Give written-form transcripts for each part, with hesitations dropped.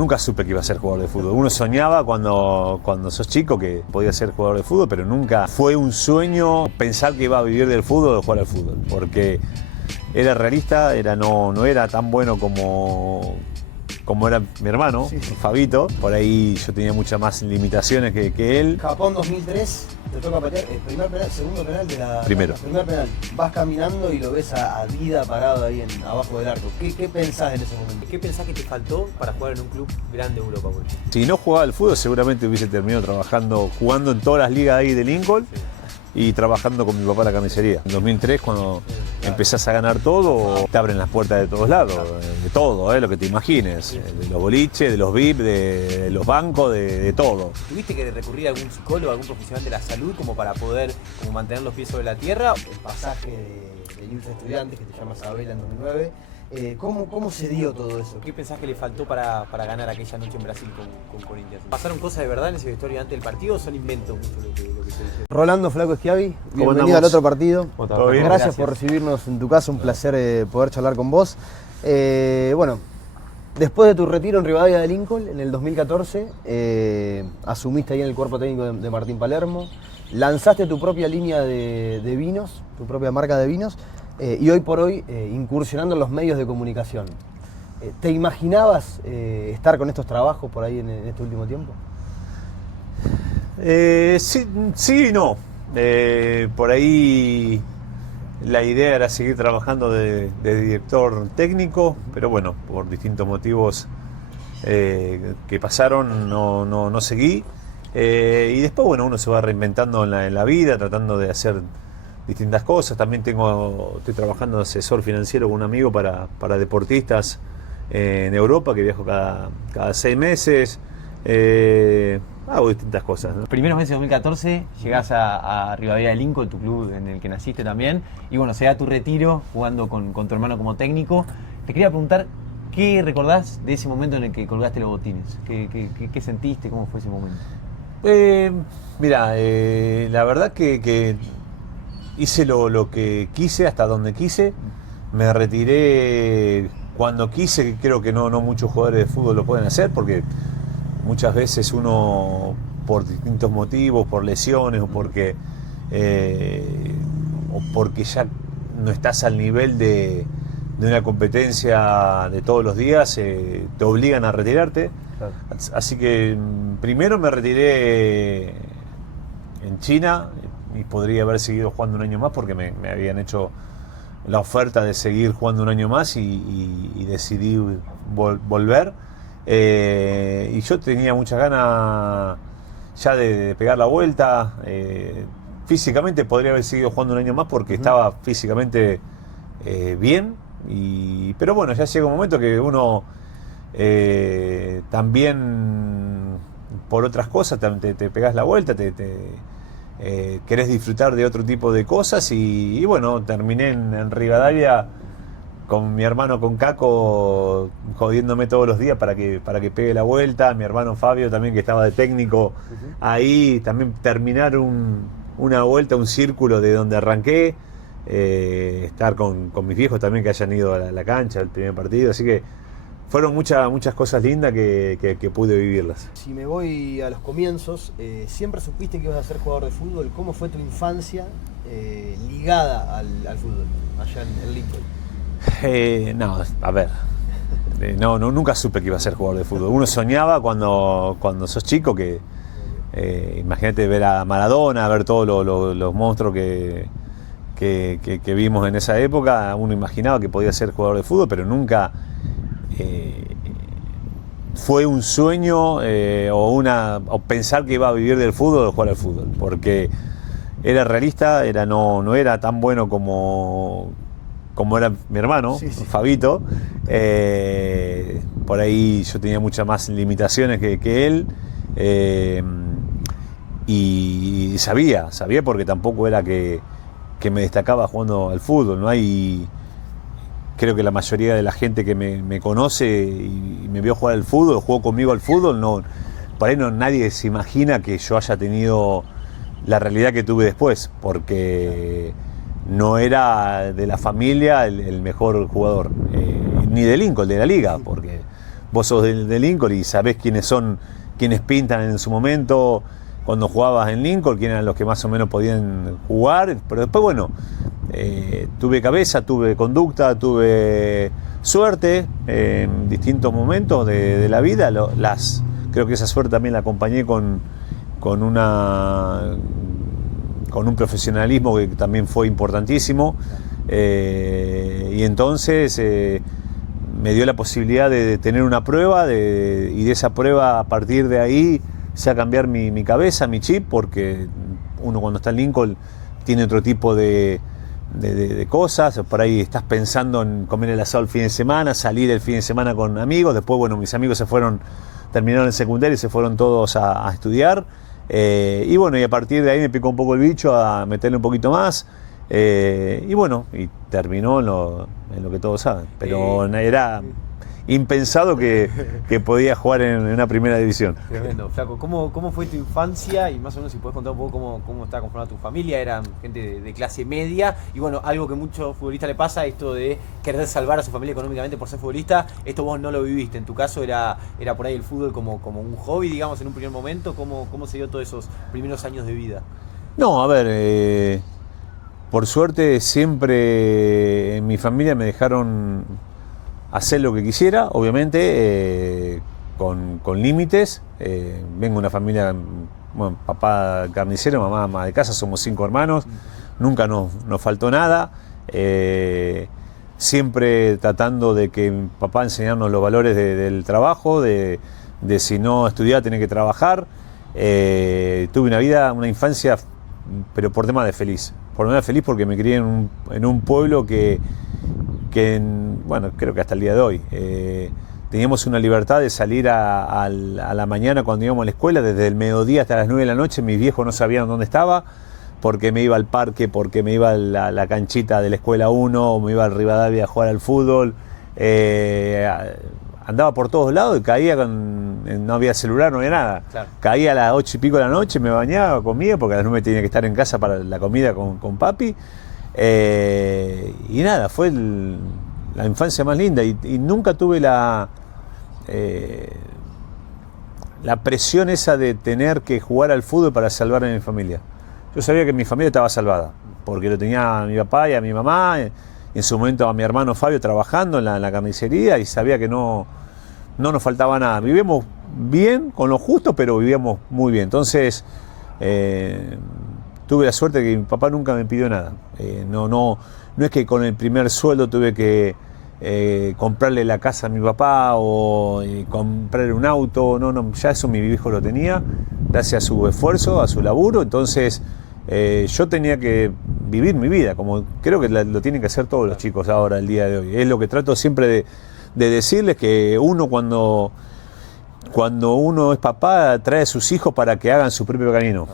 nunca supe que iba a ser jugador de fútbol. Uno soñaba cuando sos chico que podía ser jugador de fútbol, pero nunca fue un sueño pensar que iba a vivir del fútbol o jugar al fútbol, porque era realista, no era tan bueno como era mi hermano, sí. Fabito. Por ahí yo tenía muchas más limitaciones que él. Japón 2003, te toca patear el primer penal, segundo penal de la... Primero. Primer penal. Vas caminando y lo ves a Dida parado ahí abajo del arco. ¿Qué pensás en ese momento? ¿Qué pensás que te faltó para jugar en un club grande de Europa? Si no jugaba al fútbol, seguramente hubiese terminado jugando en todas las ligas ahí de Lincoln. Sí. Y trabajando con mi papá en la carnicería. En 2003, cuando empezás a ganar todo, te abren las puertas de todos lados, de todo, lo que te imagines, de los boliches, de los VIP, de los bancos, de todo. ¿Tuviste que recurrir a algún psicólogo, a algún profesional de la salud como para poder mantener los pies sobre la tierra? El pasaje de Newell's Estudiantes, que te llama Sabela en 2009, ¿cómo se dio todo eso? ¿Qué pensás que le faltó para ganar aquella noche en Brasil con Corinthians? ¿Pasaron cosas de verdad en ese vestuario antes del partido o son inventos mucho lo que se dice? Rolando Flaco Schiavi, bienvenido al otro partido. Gracias por recibirnos en tu casa, un placer poder charlar con vos. Bueno, después de tu retiro en Rivadavia de Lincoln, en el 2014, asumiste ahí en el cuerpo técnico de Martín Palermo, lanzaste tu propia línea de vinos, tu propia marca de vinos, y hoy por hoy incursionando en los medios de comunicación. ¿Te imaginabas estar con estos trabajos por ahí en este último tiempo? Sí y no. Por ahí la idea era seguir trabajando de director técnico, pero bueno, por distintos motivos que pasaron no seguí. Y después, bueno, uno se va reinventando en la vida, tratando de hacer distintas cosas. También estoy trabajando de asesor financiero con un amigo para deportistas en Europa, que viajo cada 6 meses. Hago distintas cosas, ¿no? Primeros meses de 2014 llegás a Rivadavia de Lincoln, tu club en el que naciste también, y bueno, se da tu retiro jugando con tu hermano como técnico. Te quería preguntar, ¿qué recordás de ese momento en el que colgaste los botines? ¿Qué sentiste? ¿Cómo fue ese momento? Mira, la verdad que hice lo que quise, hasta donde quise. Me retiré cuando quise, que creo que no muchos jugadores de fútbol lo pueden hacer, porque muchas veces uno, por distintos motivos, por lesiones o porque ya no estás al nivel de una competencia de todos los días, te obligan a retirarte. Claro. Así que primero me retiré en China y podría haber seguido jugando un año más porque me habían hecho la oferta de seguir jugando un año más y decidí volver. Y yo tenía muchas ganas ya de pegar la vuelta. Físicamente podría haber seguido jugando un año más porque estaba físicamente bien. Pero bueno, ya llega un momento que uno también por otras cosas te pegás la vuelta, querés disfrutar de otro tipo de cosas y bueno, terminé en Rivadavia con mi hermano, con Caco, jodiéndome todos los días para que pegue la vuelta. Mi hermano Fabio también, que estaba de técnico ahí, también terminar una vuelta, un círculo de donde arranqué. Estar con mis viejos también, que hayan ido a la cancha el primer partido, así que fueron muchas cosas lindas que pude vivirlas. Si me voy a los comienzos, ¿siempre supiste que ibas a ser jugador de fútbol? ¿Cómo fue tu infancia ligada al fútbol allá en Lincoln? No, a ver, nunca supe que iba a ser jugador de fútbol. Uno soñaba cuando sos chico que, imagínate ver a Maradona, ver todos los monstruos que vimos en esa época. Uno imaginaba que podía ser jugador de fútbol, pero nunca fue un sueño o pensar que iba a vivir del fútbol o jugar al fútbol, porque era realista, no era tan bueno como era mi hermano, sí. Fabito. Por ahí yo tenía muchas más limitaciones que él. Y sabía porque tampoco era que me destacaba jugando al fútbol. No hay, creo que la mayoría de la gente que me conoce y me vio jugar al fútbol, jugó conmigo al fútbol, por ahí nadie se imagina que yo haya tenido la realidad que tuve después, porque no era de la familia el mejor jugador, ni de Lincoln, de la liga, vos sos de Lincoln y sabés quiénes son, quiénes pintan en su momento cuando jugabas en Lincoln, quiénes eran los que más o menos podían jugar, pero después, bueno, tuve cabeza, tuve conducta, tuve suerte en distintos momentos de la vida. Creo que esa suerte también la acompañé con un profesionalismo que también fue importantísimo, y entonces me dio la posibilidad de tener una prueba y de esa prueba, a partir de ahí, ya cambiar mi cabeza, mi chip, porque uno cuando está en Lincoln tiene otro tipo de cosas. Por ahí estás pensando en comer el asado el fin de semana, salir el fin de semana con amigos. Después, bueno, mis amigos terminaron el secundario y se fueron todos a estudiar. Y bueno, y a partir de ahí me picó un poco el bicho a meterle un poquito más. Y bueno, y terminó en lo que todos saben. Pero era impensado que podía jugar en una primera división. Tremendo, Flaco. ¿Cómo fue tu infancia? Y más o menos si podés contar un poco cómo estaba conformada tu familia. Eran gente de clase media. Y bueno, algo que a muchos futbolistas le pasa, esto de querer salvar a su familia económicamente por ser futbolista. Esto vos no lo viviste. En tu caso era por ahí el fútbol como un hobby, digamos, en un primer momento. ¿Cómo se dio todos esos primeros años de vida? No, a ver, por suerte siempre en mi familia me dejaron hacer lo que quisiera, obviamente, con límites. Vengo de una familia, bueno, papá carnicero, mamá ama de casa, somos 5 hermanos, nunca nos faltó nada. Siempre tratando de que mi papá enseñarnos los valores del trabajo, de si no estudiar, tener que trabajar. Tuve una infancia, pero por tema de feliz. Por tema de feliz porque me crié en un pueblo que bueno, creo que hasta el día de hoy, teníamos una libertad de salir a la mañana cuando íbamos a la escuela, desde el mediodía hasta las 9 de la noche. Mis viejos no sabían dónde estaba, porque me iba al parque, porque me iba a la canchita de la escuela 1, o me iba al Rivadavia a jugar al fútbol. Andaba por todos lados y caía no había celular, no había nada. Claro. Caía a las 8 y pico de la noche, me bañaba, comía, porque a las 9 tenía que estar en casa para la comida con papi. Y nada, fue la infancia más linda, y nunca tuve la presión esa de tener que jugar al fútbol para salvar a mi familia. Yo sabía que mi familia estaba salvada, porque lo tenía a mi papá y a mi mamá, y en su momento a mi hermano Fabio trabajando en la carnicería, y sabía que no nos faltaba nada. Vivíamos bien, con lo justo, pero vivíamos muy bien. Entonces, tuve la suerte de que mi papá nunca me pidió nada. No es que con el primer sueldo tuve que comprarle la casa a mi papá o comprarle un auto. No, ya eso mi viejo lo tenía, gracias a su esfuerzo, a su laburo. Entonces yo tenía que vivir mi vida, como creo que lo tienen que hacer todos los chicos ahora, el día de hoy. Es lo que trato siempre de decirles, que uno cuando uno es papá trae a sus hijos para que hagan su propio camino.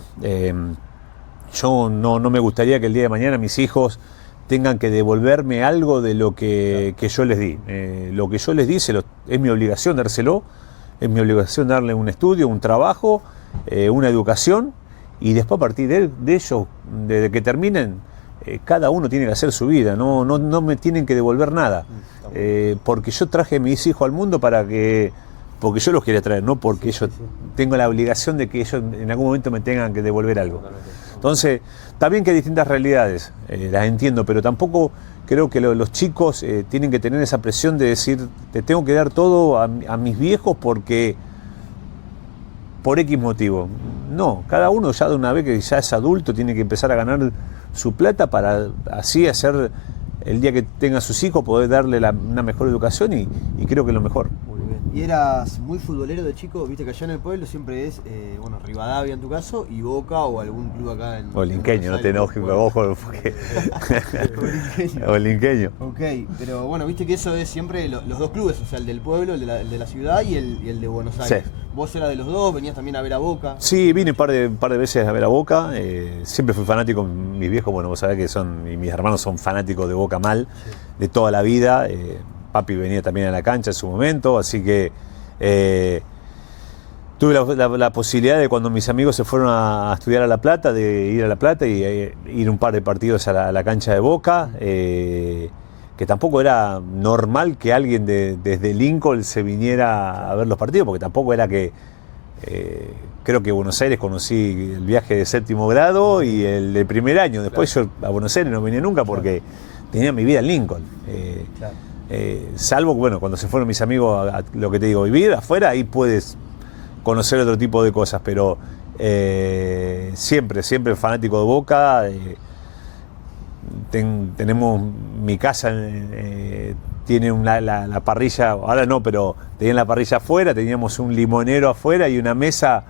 Yo no me gustaría que el día de mañana mis hijos tengan que devolverme algo de lo que yo les di. Lo que yo les di es mi obligación dárselo, es mi obligación darle un estudio, un trabajo, una educación, y después a partir de ellos, desde que terminen, cada uno tiene que hacer su vida, no me tienen que devolver nada, porque yo traje a mis hijos al mundo porque yo los quería traer, no porque yo tengo la obligación de que ellos en algún momento me tengan que devolver algo. Entonces, está bien que hay distintas realidades, las entiendo, pero tampoco creo que los chicos tienen que tener esa presión de decir, te tengo que dar todo a mis viejos porque por X motivo. No, cada uno ya de una vez que ya es adulto tiene que empezar a ganar su plata para así hacer, el día que tenga sus hijos, poder darle una mejor educación, y creo que es lo mejor. ¿Y eras muy futbolero de chico? Viste que allá en el pueblo siempre es, Rivadavia en tu caso, y Boca o algún club acá en... O Linqueño, no te enojes, ojo, porque... O Linqueño. Ok, pero bueno, viste que eso es siempre los dos clubes, o sea, el del pueblo, el de la ciudad y el de Buenos Aires. Sí. ¿Vos eras de los dos? ¿Venías también a ver a Boca? Sí, vine un par de veces a ver a Boca. Siempre fui fanático. Mis viejos, bueno, vos sabés que y mis hermanos son fanáticos de Boca mal, sí, de toda la vida. Papi venía también a la cancha en su momento, así que tuve la posibilidad de, cuando mis amigos se fueron a estudiar a La Plata, de ir a La Plata y ir un par de partidos a la cancha de Boca. que tampoco era normal que alguien desde Lincoln se viniera a ver los partidos, porque tampoco era que... creo que en Buenos Aires conocí el viaje de 7º grado y el de primer año. Después yo a Buenos Aires no venía nunca porque tenía mi vida en Lincoln. Salvo, bueno, cuando se fueron mis amigos a lo que te digo, vivir afuera, ahí puedes conocer otro tipo de cosas, pero siempre fanático de Boca. Tenemos mi casa, tiene la parrilla, ahora no, pero tenía la parrilla afuera, teníamos un limonero afuera y una mesa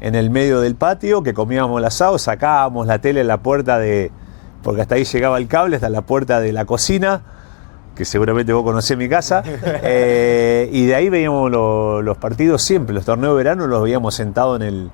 en el medio del patio que comíamos el asado, sacábamos la tele en la puerta porque hasta ahí llegaba el cable, hasta la puerta de la cocina, que seguramente vos conocés mi casa, y de ahí veíamos los partidos siempre, los torneos de verano los veíamos sentados en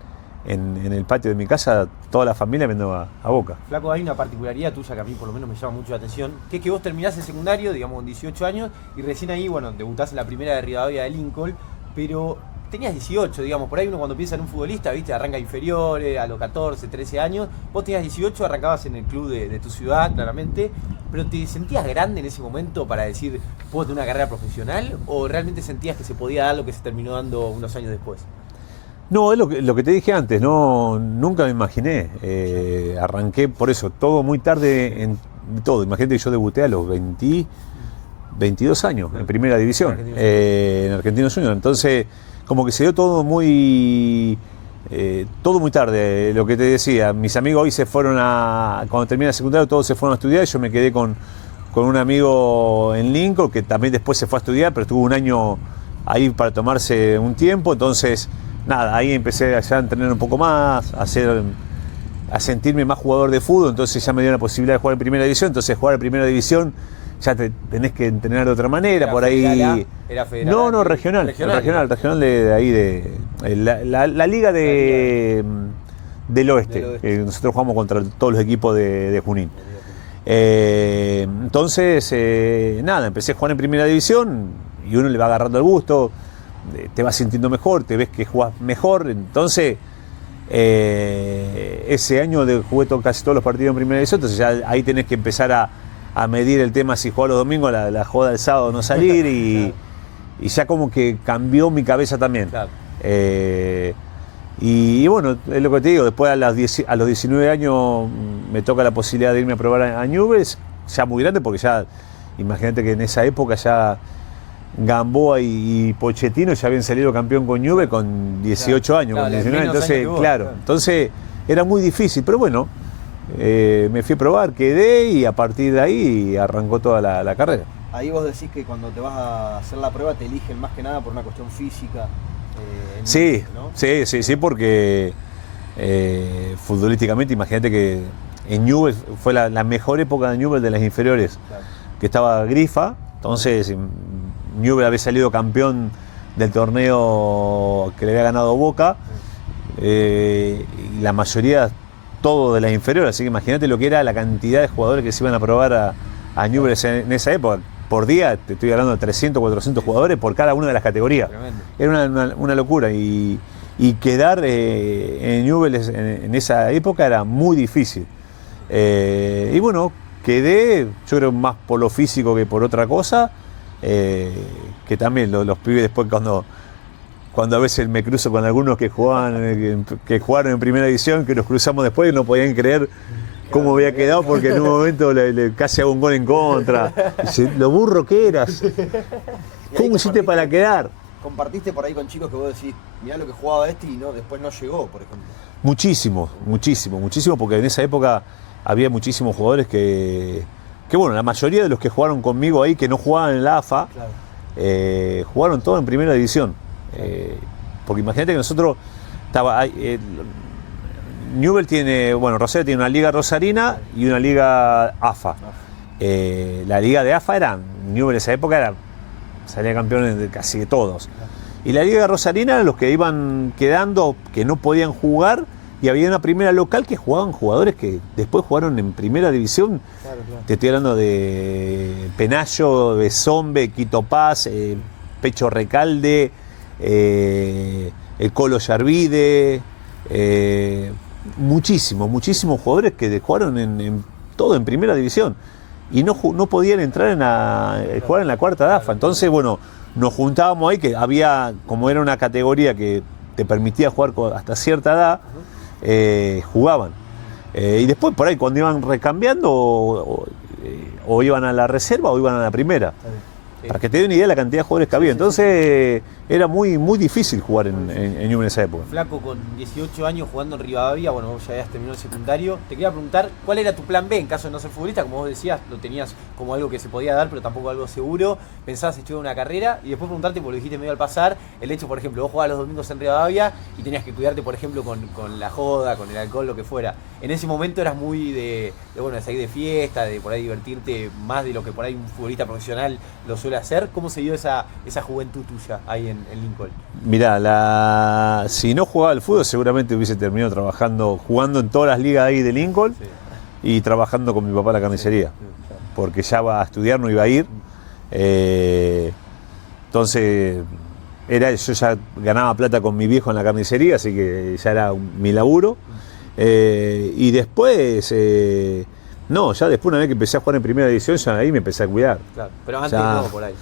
el patio de mi casa, toda la familia viendo a Boca. Flaco, hay una particularidad tuya que a mí por lo menos me llama mucho la atención, que es que vos terminás el secundario, digamos, con 18 años, y recién ahí, bueno, debutás en la primera de Rivadavia de Lincoln, pero tenías 18, digamos, por ahí uno cuando piensa en un futbolista, viste, arranca inferiores, a los 14, 13 años, vos tenías 18, arrancabas en el club de tu ciudad, claramente, pero ¿te sentías grande en ese momento para decir, puedo tener una carrera profesional, o realmente sentías que se podía dar lo que se terminó dando unos años después? No, es lo que te dije antes, nunca me imaginé. Arranqué por eso, todo muy tarde en todo. Imagínate que yo debuté a los 22 años en primera división, en Argentinos Juniors. Entonces, como que se dio todo muy tarde. Lo que te decía, mis amigos hoy se fueron cuando terminé el secundario, todos se fueron a estudiar. Yo me quedé con un amigo en Lincoln, que también después se fue a estudiar, pero estuvo un año ahí para tomarse un tiempo. Entonces, nada, ahí empecé a entrenar un poco más, a sentirme más jugador de fútbol, entonces ya me dio la posibilidad de jugar en primera división. Entonces jugar en primera división ya tenés que entrenar de otra manera, por ahí... ¿Era federal? No, regional de ahí, la liga del oeste. Nosotros jugamos contra todos los equipos de Junín. Entonces, nada, empecé a jugar en primera división y uno le va agarrando el gusto, te vas sintiendo mejor, te ves que jugás mejor. Entonces, ese año jugué casi todos los partidos en primera división, entonces ya ahí tenés que empezar a medir el tema si jugás los domingos, la joda del sábado no salir, y ya como que cambió mi cabeza también. Claro. Y bueno, es lo que te digo, después a los 19 años me toca la posibilidad de irme a probar a Newell's, ya muy grande, porque ya, imagínate que en esa época ya Gamboa y Pochettino ya habían salido campeón con Newell's con 18 años, con 19, entonces, entonces era muy difícil, pero bueno, me fui a probar, quedé y a partir de ahí arrancó toda la carrera. Ahí vos decís que cuando te vas a hacer la prueba te eligen más que nada por una cuestión física. Sí, ¿no? sí, porque futbolísticamente, imagínate que en Newell's fue la mejor época de Newell's de las inferiores, claro, que estaba Grifa, entonces Newell's había salido campeón del torneo que le había ganado Boca, y la mayoría todo de las inferiores, así que imagínate lo que era la cantidad de jugadores que se iban a probar a Newell's en esa época. Por día, te estoy hablando de 300, 400 jugadores por cada una de las categorías. Tremendo. Era una locura, y quedar en Newell's en esa época era muy difícil. Y bueno, quedé, yo creo más por lo físico que por otra cosa, que también los pibes después cuando a veces me cruzo con algunos que jugaron en primera división, que nos cruzamos después y no podían creer cómo había quedado, porque en un momento casi hago un gol en contra. Dice, lo burro que eras. ¿Cómo hiciste para quedar? ¿Compartiste por ahí con chicos que vos decís, mirá lo que jugaba este y después no llegó, por ejemplo? Muchísimo, porque en esa época había muchísimos jugadores que bueno, la mayoría de los que jugaron conmigo ahí, que no jugaban en la AFA, claro, jugaron todo en primera división. Porque imagínate que nosotros Newell's tiene, Rosario tiene una liga rosarina y una liga AFA. La liga de AFA Newell's en esa época salía campeón de casi de todos. Y la liga rosarina eran los que iban quedando, que no podían jugar, y había una primera local que jugaban jugadores que después jugaron en primera división. Claro. Te estoy hablando de Penayo, Besombe, Quito Paz, Pecho Recalde, el Colo Yarvide, muchísimos jugadores que jugaron todo en primera división. y no podían entrar jugar en la cuarta DAFA. Entonces, bueno, nos juntábamos ahí, que había, como era una categoría que te permitía jugar hasta cierta edad, jugaban. Y después por ahí cuando iban recambiando o iban a la reserva o iban a la primera. Para que te dé una idea de la cantidad de jugadores que había. Entonces era muy difícil jugar en Newell's en esa época. Flaco, con 18 años jugando en Rivadavia, bueno, vos ya habías terminado el secundario. Te quería preguntar, ¿cuál era tu plan B en caso de no ser futbolista? Como vos decías, lo tenías como algo que se podía dar, pero tampoco algo seguro. Pensabas estudiar una carrera y después preguntarte, porque lo dijiste medio al pasar, el hecho, por ejemplo, vos jugabas los domingos en Rivadavia y tenías que cuidarte, por ejemplo, con la joda, con el alcohol, lo que fuera. En ese momento eras muy de salir de fiesta, de por ahí divertirte más de lo que por ahí un futbolista profesional lo suele hacer. ¿Cómo se dio esa juventud tuya ahí en Lincoln? Mirá, si no jugaba al fútbol seguramente hubiese terminado jugando en todas las ligas ahí de Lincoln y trabajando con mi papá en la carnicería, porque ya a estudiar no iba a ir. Entonces yo ya ganaba plata con mi viejo en la carnicería, así que ya era mi laburo. Y después, ya después una vez que empecé a jugar en primera división, ya ahí me empecé a cuidar. Claro, pero antes no, por ahí.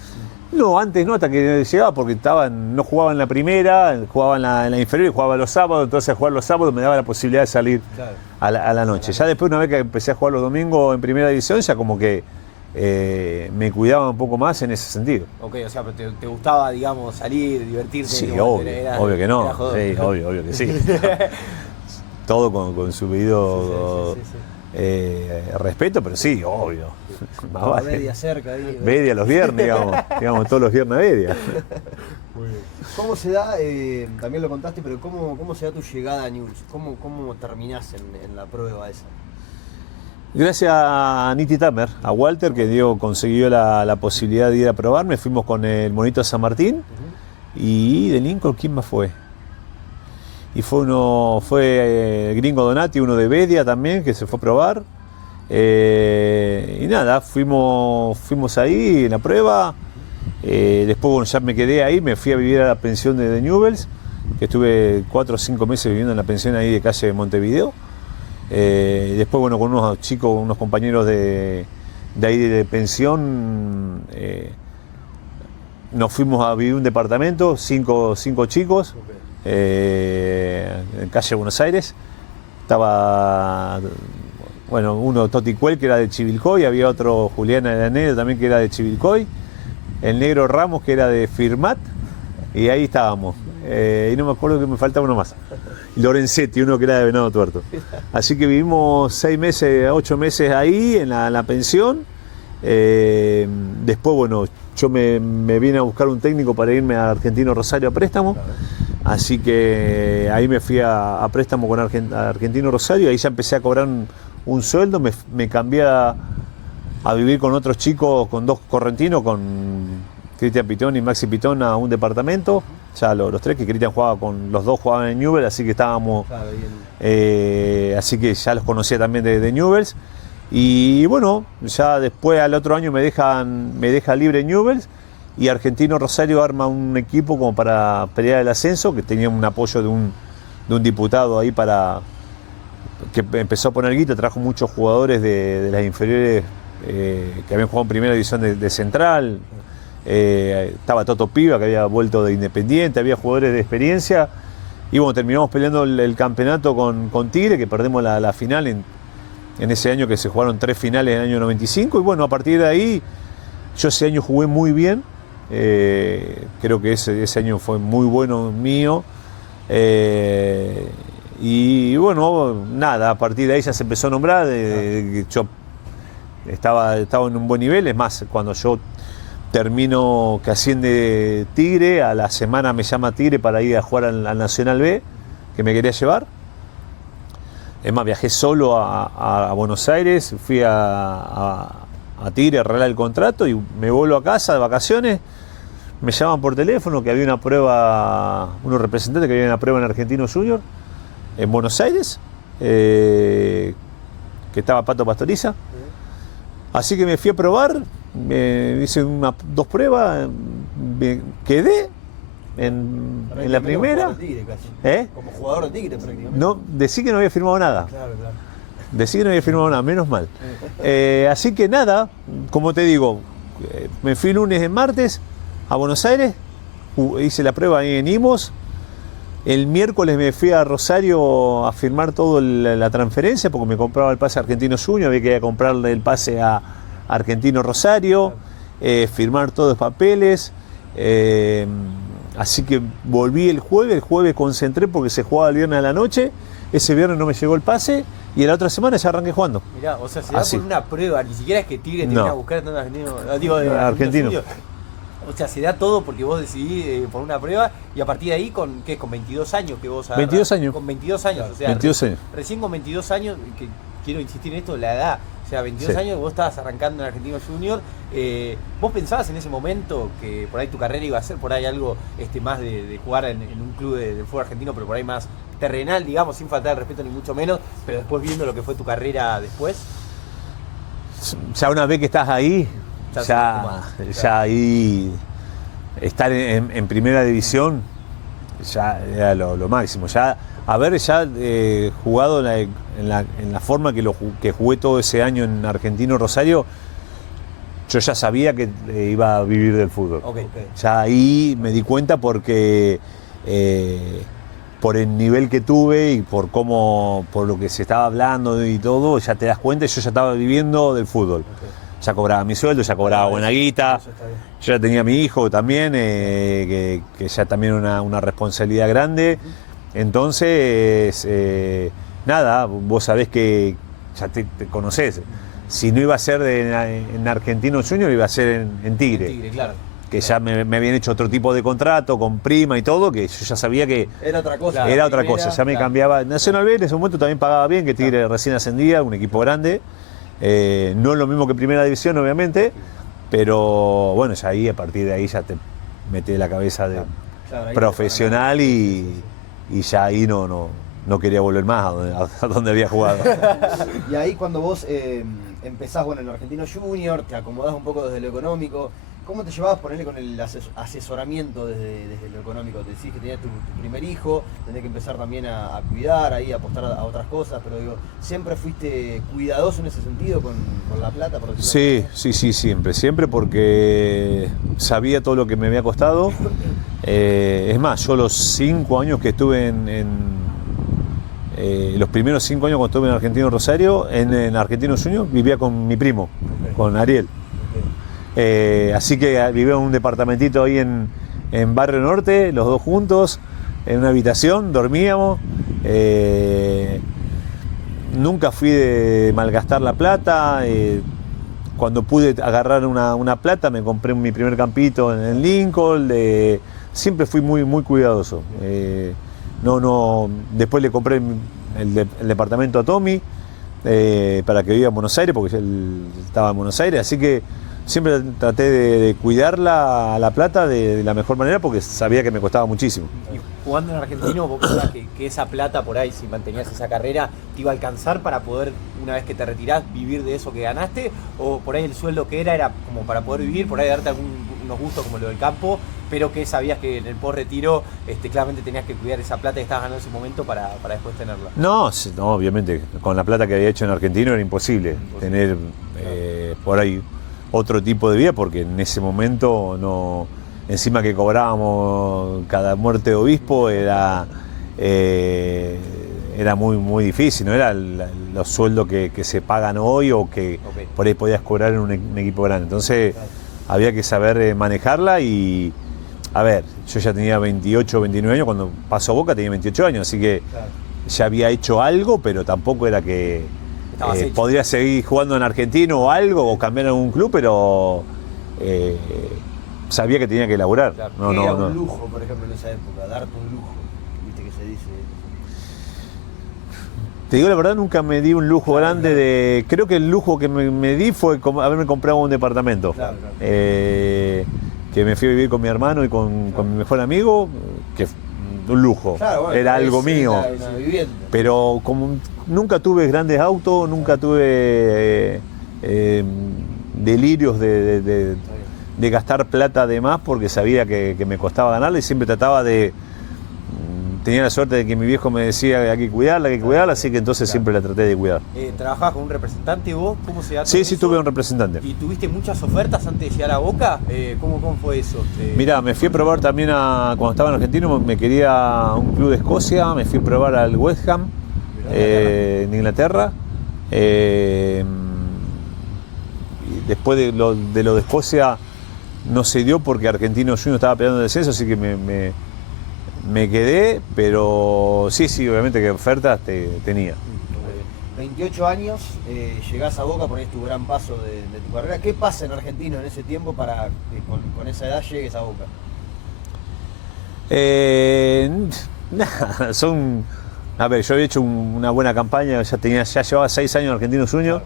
No, antes no, hasta que llegaba, porque no jugaba en la primera, jugaba en la inferior y jugaba los sábados, entonces jugar los sábados me daba la posibilidad de salir a la noche. Ya después, una vez que empecé a jugar los domingos en primera división, ya como que me cuidaba un poco más en ese sentido. Ok, o sea, pero te gustaba, digamos, salir, divertirte. Sí, obvio que no, sí, obvio que sí. Todo con su debido respeto, pero sí, obvio. Más vale. Bedia cerca ahí. Bedia los viernes, digamos todos los viernes a Bedia. Muy bien. ¿Cómo se da, también lo contaste, pero cómo se da tu llegada a Newell's? ¿Cómo terminás en la prueba esa? Gracias a Niti Tamer, a Walter, que consiguió la posibilidad de ir a probarme. Fuimos con el Monito San Martín y de Lincoln, ¿quién más fue? Y fue el Gringo Donati, uno de Bedia también, que se fue a probar. Y nada, fuimos ahí en la prueba. Después, bueno, ya me quedé ahí, me fui a vivir a la pensión de Newell's, que estuve 4 o 5 meses viviendo en la pensión ahí de calle Montevideo. Después, bueno, con unos chicos, unos compañeros de ahí de pensión, nos fuimos a vivir un departamento, cinco chicos. En calle Buenos Aires estaba, bueno, uno Toti Cuel, que era de Chivilcoy, había otro Julián Araneda también, que era de Chivilcoy, el negro Ramos, que era de Firmat, y ahí estábamos. Y no me acuerdo que me faltaba uno más, Lorenzetti, uno que era de Venado Tuerto. Así que vivimos 6 meses, 8 meses ahí en la pensión. Después, bueno, yo me vine a buscar un técnico para irme a Argentino Rosario a préstamo. Así que ahí me fui a préstamo con Argentino Rosario, ahí ya empecé a cobrar un sueldo, me cambié a vivir con otros chicos, con 2 correntinos, con Cristian Pitón y Maxi Pitón, a un departamento, ya los 3, que Cristian los 2 jugaban en Newell's, así que estábamos, así que ya los conocía también de Newell's. Y bueno, ya después al otro año me deja libre Newell's, y Argentino Rosario arma un equipo como para pelear el ascenso, que tenía un apoyo de un diputado ahí que empezó a poner guita, trajo muchos jugadores de las inferiores que habían jugado en primera división de Central. Estaba Toto Piva, que había vuelto de Independiente, había jugadores de experiencia, y bueno, terminamos peleando el campeonato con Tigre, que perdemos la final en ese año, que se jugaron 3 finales en el año 95, y bueno, a partir de ahí yo ese año jugué muy bien. Creo que ese año fue muy bueno mío, y bueno, nada, a partir de ahí ya se empezó a nombrar. Yo estaba en un buen nivel, es más, cuando yo termino que asciende Tigre, a la semana me llama Tigre para ir a jugar al Nacional B, que me quería llevar. Es más, viajé solo a Buenos Aires, fui a Tigre a arreglar el contrato y me vuelvo a casa de vacaciones. Me llaman por teléfono que había una prueba, unos representantes que había una prueba en Argentino Junior, en Buenos Aires, que estaba Pato Pastoriza. Así que me fui a probar, me hice 2 pruebas, me quedé en la primera. Como jugador de Tigre, prácticamente. No, decí que no había firmado nada. Claro. Decí que no había firmado nada, menos mal. Así que nada, como te digo, me fui lunes en martes a Buenos Aires, hice la prueba ahí en Imos. El miércoles me fui a Rosario a firmar toda la transferencia porque me compraba el pase a Argentino Junior, había que ir a comprarle el pase a Argentino Rosario, firmar todos los papeles. Así que volví el jueves concentré porque se jugaba el viernes a la noche, ese viernes no me llegó el pase y la otra semana ya arranqué jugando. Mirá, o sea, se da por una prueba, ni siquiera es que Tigre te viene a buscar tanto argentino. O sea, se da todo porque vos decidís por una prueba y a partir de ahí, con 22 años que vos agarrás. 22 años. Con 22 años, o sea, 22 años. Recién con 22 años, que quiero insistir en esto, la edad. O sea, 22 años vos estabas arrancando en Argentino Junior. ¿Vos pensabas en ese momento que por ahí tu carrera iba a ser por ahí algo más de jugar en un club de fútbol argentino, pero por ahí más terrenal, digamos, sin faltar el respeto ni mucho menos, pero después viendo lo que fue tu carrera después? Ya una vez que estás ahí, ya ahí... Estar en primera división ya era lo máximo. Ya haber jugado en la forma que jugué todo ese año en Argentino Rosario, yo ya sabía que iba a vivir del fútbol. Okay. Ya ahí me di cuenta porque por el nivel que tuve y por lo que se estaba hablando y todo, ya te das cuenta, yo ya estaba viviendo del fútbol. Ya cobraba mi sueldo, ya cobraba buena guita. Yo ya tenía a mi hijo también, que ya también una responsabilidad grande. Entonces, nada, vos sabés que ya te conocés. Si no iba a ser en Argentino Junior, iba a ser en Tigre. En Tigre, claro. Que ya me habían hecho otro tipo de contrato, con prima y todo, que yo ya sabía que era otra cosa. Era otra cosa, ya me cambiaba. Nacional B en ese momento también pagaba bien, que Tigre recién ascendía, un equipo grande. No es lo mismo que Primera División, obviamente, pero bueno, ya ahí, a partir de ahí ya te metés la cabeza de profesional y ya ahí no quería volver más a donde había jugado. Y ahí cuando vos empezás en Argentino Junior, te acomodás un poco desde lo económico, ¿cómo te llevabas ponerle con el asesoramiento desde lo económico? Te decís que tenías tu primer hijo, tenés que empezar también a cuidar, ahí, a apostar a otras cosas, pero digo, ¿siempre fuiste cuidadoso en ese sentido con la plata? Por Sí, siempre, porque sabía todo lo que me había costado. Es más, yo los 5 años que estuve los primeros 5 años cuando estuve en Argentino Rosario, en Argentino Junior, vivía con mi primo, con Ariel. Así que vivía en un departamentito ahí en Barrio Norte, los dos juntos, en una habitación, dormíamos. Nunca fui de malgastar la plata. Cuando pude agarrar una plata, me compré mi primer campito en Lincoln. Siempre fui muy cuidadoso. Después le compré el departamento a Tommy para que viva en Buenos Aires, porque él estaba en Buenos Aires, así que siempre traté de cuidar la plata de la mejor manera porque sabía que me costaba muchísimo. Y jugando en Argentino, ¿vos pensás que esa plata por ahí, si mantenías esa carrera, te iba a alcanzar para poder, una vez que te retirás, vivir de eso que ganaste? ¿O por ahí el sueldo que era como para poder vivir, por ahí darte unos gustos como lo del campo, pero que sabías que en el post-retiro claramente tenías que cuidar esa plata que estabas ganando en ese momento para después tenerla? No, obviamente, con la plata que había hecho en Argentino era imposible tener por ahí otro tipo de vida, porque en ese momento no, encima que cobrábamos cada muerte de obispo era muy difícil, no era los sueldos que se pagan hoy o que por ahí podías cobrar en un equipo grande. Entonces había que saber manejarla y, a ver, yo ya tenía 28, 29 años, cuando pasó a Boca tenía 28 años, así que ya había hecho algo, pero tampoco era que podría seguir jugando en Argentino o algo, o cambiar en algún club, pero sabía que tenía que laburar. Claro. Era un lujo, por ejemplo, en esa época, darte un lujo, viste que se dice. Te digo la verdad, nunca me di un lujo grande. Creo que el lujo que me di fue haberme comprado un departamento. Claro. Que me fui a vivir con mi hermano y con mi mejor amigo, que un lujo, claro, bueno, era algo mío. Pero como nunca tuve grandes autos, nunca tuve delirios de gastar plata de más, porque sabía que me costaba ganarla y siempre trataba de tenía la suerte de que mi viejo me decía que hay que cuidarla, así que entonces siempre la traté de cuidar. ¿Trabajabas con un representante vos? ¿Cómo se da todo Sí, eso? tuve un representante. ¿Y tuviste muchas ofertas antes de llegar a Boca? ¿Cómo fue eso? Mirá, me fui a probar también cuando estaba en Argentino, me quería un club de Escocia, me fui a probar al West Ham, en Inglaterra. Y después de lo de Escocia no se dio porque Argentino Juniors estaba peleando el descenso, así que me quedé, pero sí, obviamente que ofertas tenía. 28 años, llegás a Boca, ponés tu gran paso de tu carrera. ¿Qué pasa en Argentino en ese tiempo para que con esa edad llegues a Boca? Nada, a ver, yo había hecho una buena campaña, ya llevaba 6 años en Argentinos Juniors,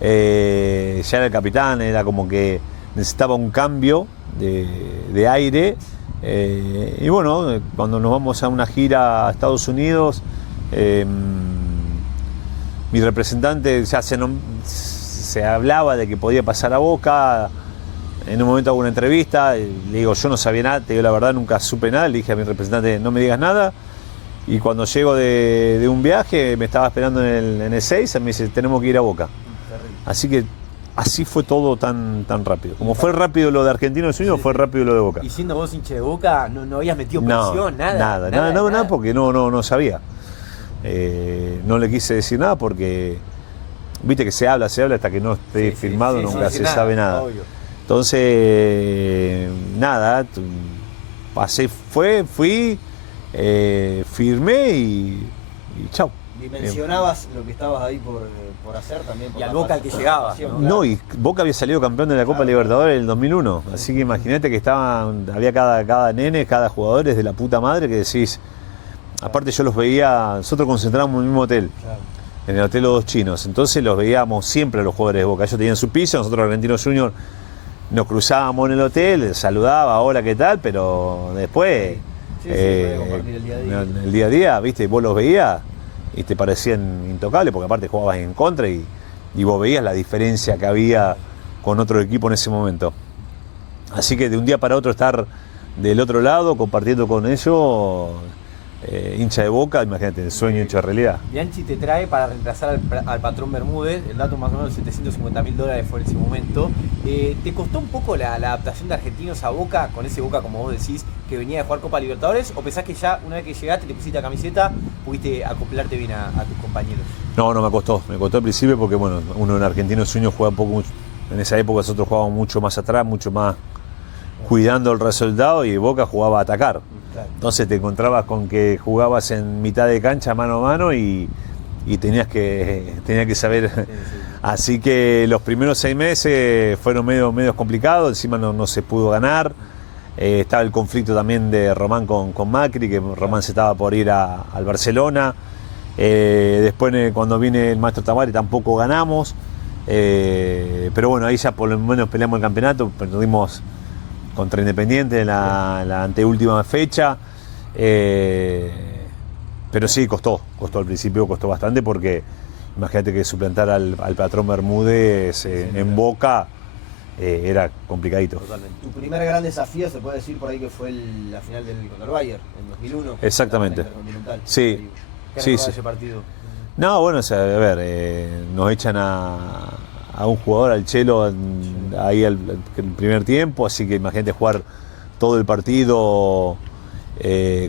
ya era el capitán, era como que necesitaba un cambio de aire. Y bueno, cuando nos vamos a una gira a Estados Unidos, mi representante ya se hablaba de que podía pasar a Boca. En un momento hago una entrevista, le digo, yo no sabía nada, te digo la verdad, nunca supe nada, le dije a mi representante, no me digas nada. Y cuando llego de un viaje, me estaba esperando en el 6, me dice, tenemos que ir a Boca. Así que así fue todo tan rápido. Como fue rápido lo de Argentinos Juniors, fue rápido lo de Boca. Y siendo vos hincha de Boca, no habías metido presión, nada, porque no sabía. No le quise decir nada porque, viste que se habla hasta que no esté firmado, nunca se sabe nada. Obvio. Entonces, nada, pasé, fui, firmé y chau. ¿Dimensionabas lo que estabas ahí por hacer también? Y al Boca al que llegaba. No, y Boca había salido campeón de la Copa Libertadores en el 2001. Así que imagínate que había cada nene, cada jugador de la puta madre que decís. Aparte yo los veía, nosotros concentrábamos en el mismo hotel, en el Hotel Los Dos Chinos. Entonces los veíamos siempre a los jugadores de Boca. Ellos tenían su piso, nosotros Argentinos Juniors nos cruzábamos en el hotel, les saludaba, hola, ¿qué tal? Pero después, el día a día, viste, vos los veías y te parecían intocables, porque aparte jugabas en contra y vos veías la diferencia que había con otro equipo en ese momento. Así que de un día para otro estar del otro lado, compartiendo con ellos, hincha de Boca, imagínate, el sueño hecho realidad. Bianchi te trae para reemplazar al patrón Bermúdez, el dato más o menos de $750.000 fue en ese momento. ¿Te costó un poco la adaptación de Argentinos a Boca, con ese Boca, como vos decís, que venía de jugar Copa Libertadores? ¿O pensás que ya una vez que llegaste, te pusiste la camiseta, pudiste acoplarte bien a tus compañeros? No, me costó al principio porque bueno, uno en Argentinos Juniors juega poco, en esa época nosotros jugábamos mucho más atrás, mucho más cuidando el resultado, y Boca jugaba a atacar. Entonces te encontrabas con que jugabas en mitad de cancha mano a mano y tenías que saber. Sí. Así que los primeros 6 meses fueron medio complicados, encima no se pudo ganar. Estaba el conflicto también de Román con Macri, que Román se estaba por ir al Barcelona. Después cuando viene el maestro Tamari tampoco ganamos. Pero bueno, ahí ya por lo menos peleamos el campeonato, perdimos contra Independiente en la anteúltima fecha, pero sí, costó al principio, costó bastante, porque imagínate que suplantar al patrón Bermúdez en Boca era complicadito. Totalmente. Tu primer gran desafío se puede decir por ahí que fue la final contra el Bayern en 2001. Exactamente. Sí. ¿Qué ese partido? No, bueno, o sea, a ver, nos echan a un jugador, al Chelo, ahí el primer tiempo, así que imagínate jugar todo el partido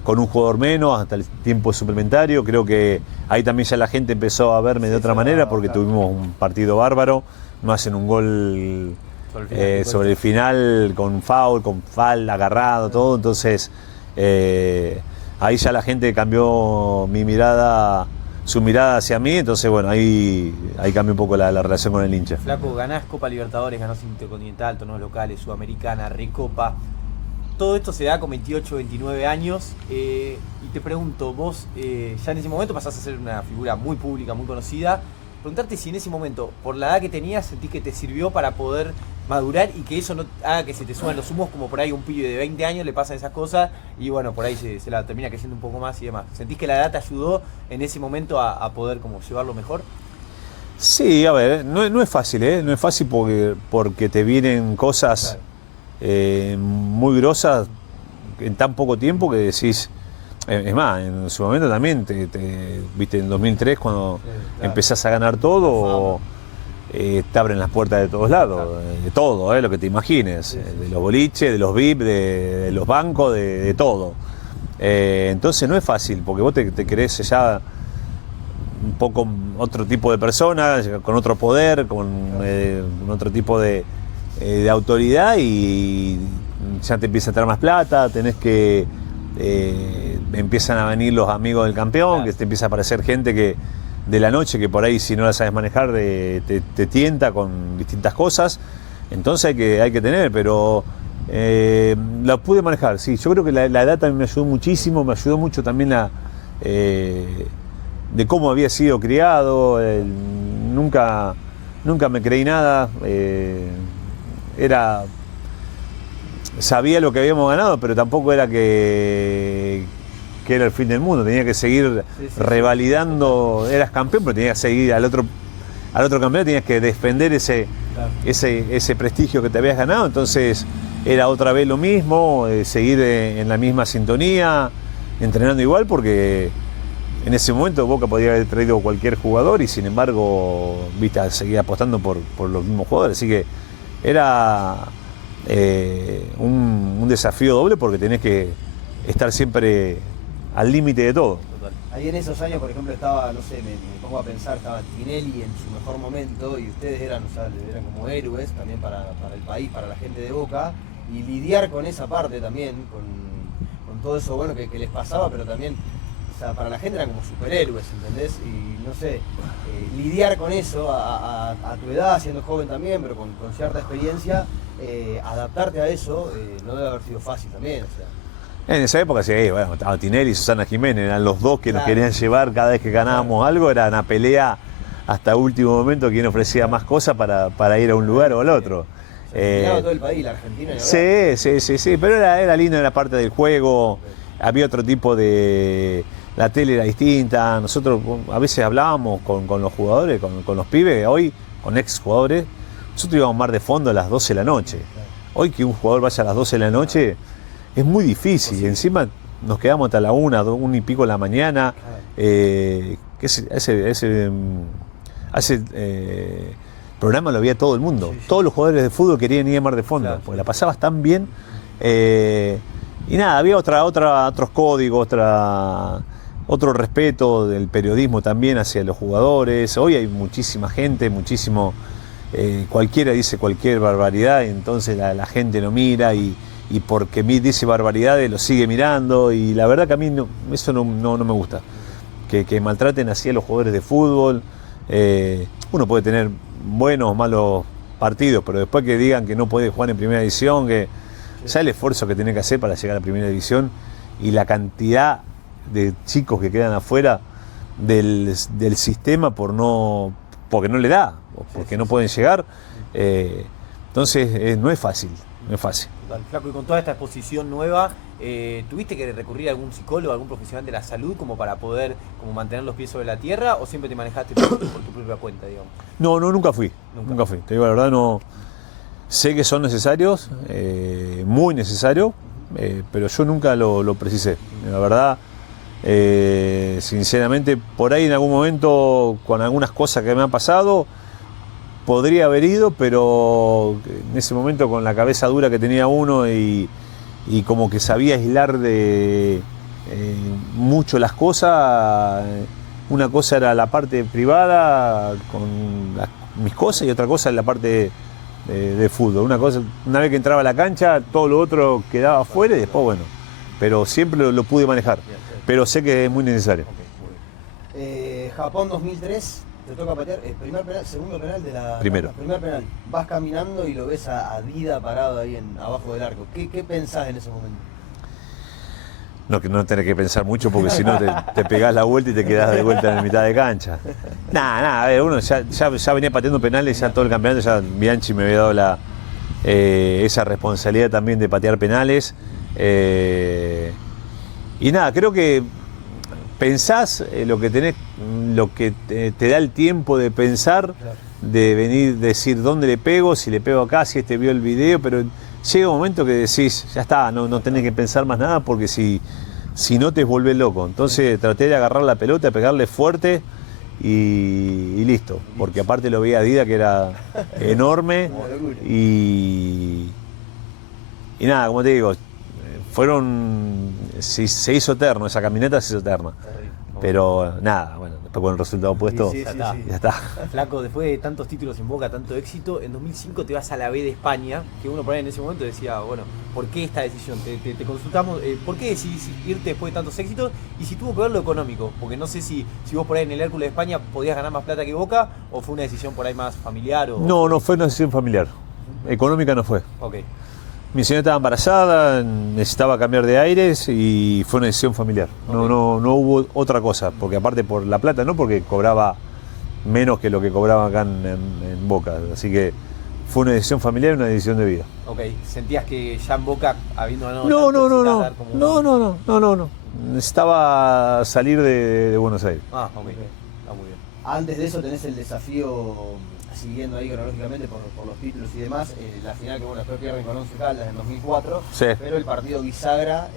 con un jugador menos hasta el tiempo suplementario. Creo que ahí también ya la gente empezó a verme de otra manera, porque tuvimos un partido bárbaro, no hacen un gol sobre el final con foul, con falta, agarrado, todo. Entonces ahí ya la gente cambió su mirada hacia mí. Entonces bueno, ahí cambió un poco la relación con el hincha. Flaco, ganás Copa Libertadores, ganás Intercontinental, torneos locales, Sudamericana, Recopa. Todo esto se da con 28, 29 años. Y te pregunto, vos ya en ese momento pasás a ser una figura muy pública, muy conocida. Preguntarte si en ese momento, por la edad que tenías, sentís que te sirvió para poder madurar y que eso no haga que se te suban los humos, como por ahí un pibe de 20 años le pasan esas cosas y bueno, por ahí se la termina creciendo un poco más y demás. ¿Sentís que la edad te ayudó en ese momento a poder como llevarlo mejor? Sí, a ver, no es fácil, no es fácil porque te vienen cosas muy grosas en tan poco tiempo que decís, Es más, en su momento también, viste, en 2003 cuando empezás a ganar todo, te abren las puertas de todos lados, de todo, lo que te imagines, de los boliches, de los VIP, de los bancos, de todo. Entonces no es fácil, porque vos te querés ya un poco otro tipo de persona, con otro poder, con otro tipo de autoridad, y ya te empieza a traer más plata, tenés que... empiezan a venir los amigos del campeón, que te empieza a aparecer gente que de la noche, que por ahí si no la sabes manejar te tienta con distintas cosas. Entonces hay que tener, pero la pude manejar, sí. Yo creo que la edad también me ayudó muchísimo, me ayudó mucho también de cómo había sido criado. Nunca me creí nada, sabía lo que habíamos ganado, pero tampoco era que era el fin del mundo. Tenía que seguir revalidando. Eras campeón, pero tenías que seguir al otro campeón, tenías que defender ese prestigio que te habías ganado. Entonces era otra vez lo mismo, seguir en la misma sintonía, entrenando igual, porque en ese momento Boca podía haber traído cualquier jugador y sin embargo, viste, seguía apostando por los mismos jugadores. Así que era un desafío doble, porque tenés que estar siempre al límite de todo. Total. Ahí en esos años, por ejemplo, estaba, no sé, me pongo a pensar, estaba Tinelli en su mejor momento y ustedes eran como héroes también para el país, para la gente de Boca, y lidiar con esa parte también, con todo eso bueno que les pasaba, pero también, o sea, para la gente eran como superhéroes, ¿entendés? Y no sé, lidiar con eso a tu edad, siendo joven también, pero con cierta experiencia, adaptarte a eso no debe haber sido fácil también, o sea. En esa época sí, bueno, estaba Tinelli y Susana Jiménez, eran los dos que nos querían llevar cada vez que ganábamos algo, era una pelea hasta último momento, quién ofrecía más cosas para ir a un lugar o al otro. Todo el país, la Argentina. Sí, pero era lindo en la parte del juego, había otro tipo de... La tele era distinta, nosotros a veces hablábamos con los jugadores, con los pibes, hoy con ex jugadores, nosotros íbamos a Mar de Fondo a las 12 de la noche. Hoy que un jugador vaya a las 12 de la noche es muy difícil, y encima nos quedamos hasta la 1 y pico de la mañana, que ese programa lo veía todo el mundo. Todos los jugadores de fútbol querían ir a Mar de Fondo, porque la pasabas tan bien. Y nada, había otros códigos, otro respeto del periodismo también hacia los jugadores. Hoy hay muchísima gente, cualquiera dice cualquier barbaridad, y entonces la gente lo mira, y porque dice barbaridades lo sigue mirando, y la verdad que a mí eso no me gusta. Que maltraten así a los jugadores de fútbol. Uno puede tener buenos o malos partidos, pero después que digan que no puede jugar en primera división, que ya el esfuerzo que tiene que hacer para llegar a primera división, y la cantidad de chicos que quedan afuera del sistema porque no le da, o porque no pueden llegar. Entonces no es fácil. Total, Flaco, y con toda esta exposición nueva, ¿tuviste que recurrir a algún psicólogo, algún profesional de la salud como para poder mantener los pies sobre la tierra, o siempre te manejaste por tu propia cuenta, digamos? No, nunca fui. Te digo la verdad, no. Sé que son necesarios, muy necesarios, pero yo nunca lo precisé. La verdad, sinceramente, por ahí en algún momento, con algunas cosas que me han pasado, podría haber ido, pero en ese momento, con la cabeza dura que tenía uno y como que sabía aislar de mucho las cosas, una cosa era la parte privada con mis cosas, y otra cosa era la parte de fútbol. Una vez que entraba a la cancha, todo lo otro quedaba afuera, y después, bueno, pero siempre lo pude manejar, pero sé que es muy necesario. Japón 2003. Te toca patear, primer penal, segundo penal de la... Primero. Primer penal. Vas caminando y lo ves a Dida parado ahí abajo del arco. ¿Qué pensás en ese momento? No, que no tenés que pensar mucho, porque si no te pegás la vuelta y te quedás de vuelta en la mitad de cancha. Nada, a ver, uno ya venía pateando penales ya todo el campeonato, ya Bianchi me había dado esa responsabilidad también de patear penales. Y nada, creo que pensás lo que te da el tiempo de pensar, de venir, decir dónde le pego, si le pego acá, si este vio el video, pero llega un momento que decís, ya está, no tenés que pensar más nada, porque si Si no te vuelves loco. Entonces traté de agarrar la pelota, pegarle fuerte y listo. Porque aparte lo veía a Dida, que era enorme. Y nada, como te digo, se hizo eterno, esa caminata se hizo eterna. Pero nada, bueno, después con el resultado puesto, ya está. Flaco, después de tantos títulos en Boca, tanto éxito, en 2005 te vas a la B de España, que uno por ahí en ese momento decía, bueno, ¿por qué esta decisión? Te consultamos, ¿por qué decidís irte después de tantos éxitos? Y si tuvo que ver lo económico, porque no sé si vos por ahí en el Hércules de España podías ganar más plata que Boca, o fue una decisión por ahí más familiar. No fue una decisión familiar. Económica no fue. Ok. Mi señora estaba embarazada, necesitaba cambiar de aires y fue una decisión familiar. Okay. No hubo otra cosa, porque aparte por la plata, no porque cobraba menos que lo que cobraba acá en Boca. Así que fue una decisión familiar y una decisión de vida. Ok, ¿sentías que ya en Boca, habiendo ganado No. Necesitaba salir de Buenos Aires. Ah, ok. Está muy bien. Antes de eso tenés el desafío, siguiendo ahí cronológicamente por los títulos y demás, la final que después pierden con 11 Caldas en 2004, sí. Pero el partido bisagra,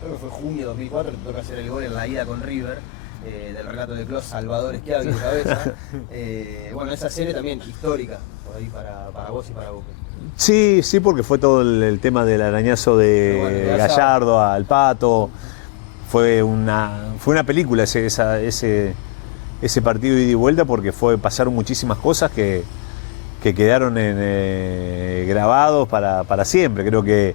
creo que fue junio de 2004, te toca hacer el gol en la ida con River, del relato de Clos, Salvador Schiavi de cabeza. Bueno, esa serie también histórica, por ahí para vos y para Boca. Sí, porque fue todo el tema del arañazo de Gallardo al Pato. Fue una película ese partido de ida y vuelta, porque pasaron muchísimas cosas que quedaron grabados para siempre. Creo que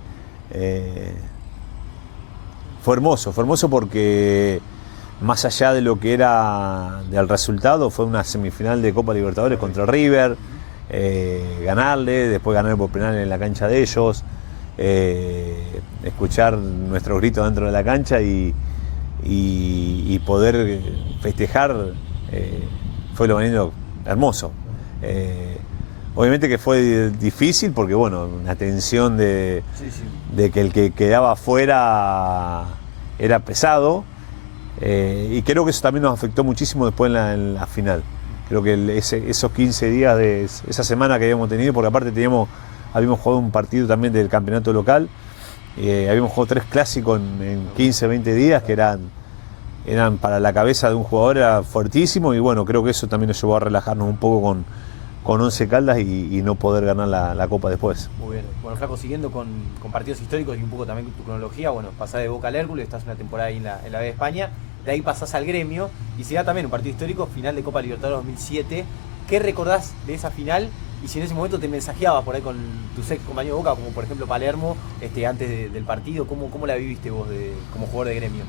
fue hermoso porque más allá de lo que era del resultado, fue una semifinal de Copa Libertadores contra River, ganarle, después ganar por penal en la cancha de ellos, escuchar nuestros gritos dentro de la cancha y poder festejar. Fue lo bonito, hermoso. Obviamente que fue difícil porque, bueno, una tensión de que el que quedaba afuera era pesado, y creo que eso también nos afectó muchísimo después en la final. Creo que esos 15 días de esa semana que habíamos tenido, porque aparte habíamos jugado un partido también del campeonato local, habíamos jugado 3 clásicos en 15, 20 días que eran para la cabeza de un jugador, era fuertísimo, y bueno, creo que eso también nos llevó a relajarnos un poco con 11 Caldas y no poder ganar la Copa después. Muy bien. Bueno, Flaco, siguiendo con partidos históricos y un poco también con tu cronología, bueno, pasás de Boca al Hércules, estás una temporada ahí en la B de España, de ahí pasás al Gremio y se da también un partido histórico, final de Copa Libertadores 2007. ¿Qué recordás de esa final? Y si en ese momento te mensajeabas por ahí con tus ex compañeros de Boca, como por ejemplo Palermo, antes del partido, ¿cómo la viviste vos como jugador de Gremio?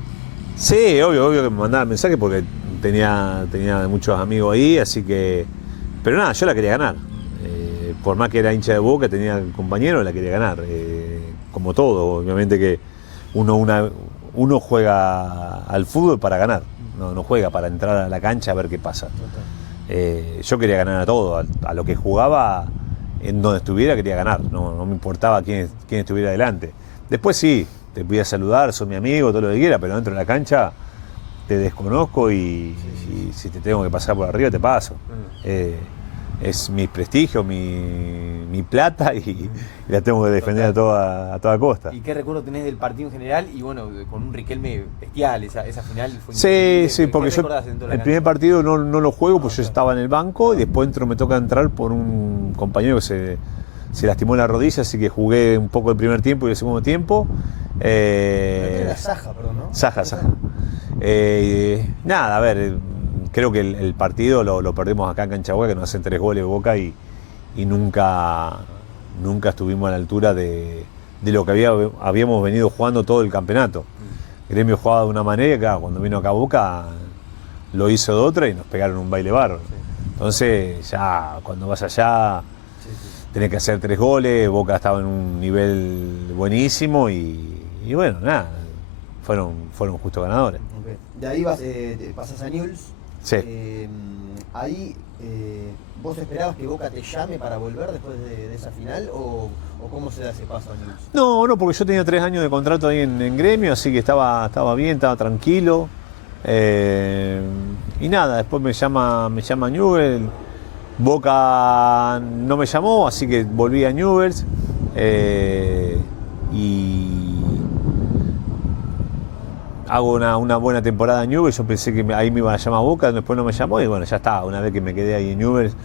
Sí, obvio que me mandaba mensajes porque tenía muchos amigos ahí, así que... Pero nada, yo la quería ganar. Por más que era hincha de Boca, tenía compañeros, la quería ganar. Como todo, obviamente que uno juega al fútbol para ganar, no juega para entrar a la cancha a ver qué pasa. Yo quería ganar a todo, a lo que jugaba, en donde estuviera quería ganar, no me importaba quién estuviera delante. Después sí, te voy a saludar, sos mi amigo, todo lo que quiera, pero dentro de la cancha te desconozco y si te tengo que pasar por arriba te paso. Es mi prestigio, mi plata y la tengo que defender a toda costa. ¿Y qué recuerdo tenés del partido en general? Y bueno, con un Riquelme bestial, esa final fue Sí, porque yo el primer partido no lo juego porque yo estaba en el banco y después me toca entrar por un compañero que se lastimó la rodilla, así que jugué un poco el primer tiempo y el segundo tiempo. Era Saja, perdón, ¿no? Saja. Nada, a ver, creo que el partido lo perdimos acá en Cancha Boca, que nos hacen 3 goles Boca y nunca estuvimos a la altura de lo que habíamos venido jugando todo el campeonato. Gremio jugaba de una manera y claro, cuando vino acá Boca lo hizo de otra y nos pegaron un baile bárbaro. Entonces ya cuando vas allá tenés que hacer 3 goles, Boca estaba en un nivel buenísimo y bueno, nada, fueron justo ganadores. Okay. De ahí pasás a Newell's. Sí. Ahí, ¿vos esperabas que Boca te llame para volver después de esa final o cómo se da ese paso a Newell's? No, porque yo tenía 3 años de contrato ahí en Gremio, así que estaba bien, estaba tranquilo. Y nada, después me llama Newell's. Boca no me llamó, así que volví a Newell's. hago una buena temporada en Newell's. Yo pensé que ahí me iba a llamar Boca, después no me llamó y bueno, ya está. Una vez que me quedé ahí en Newell's,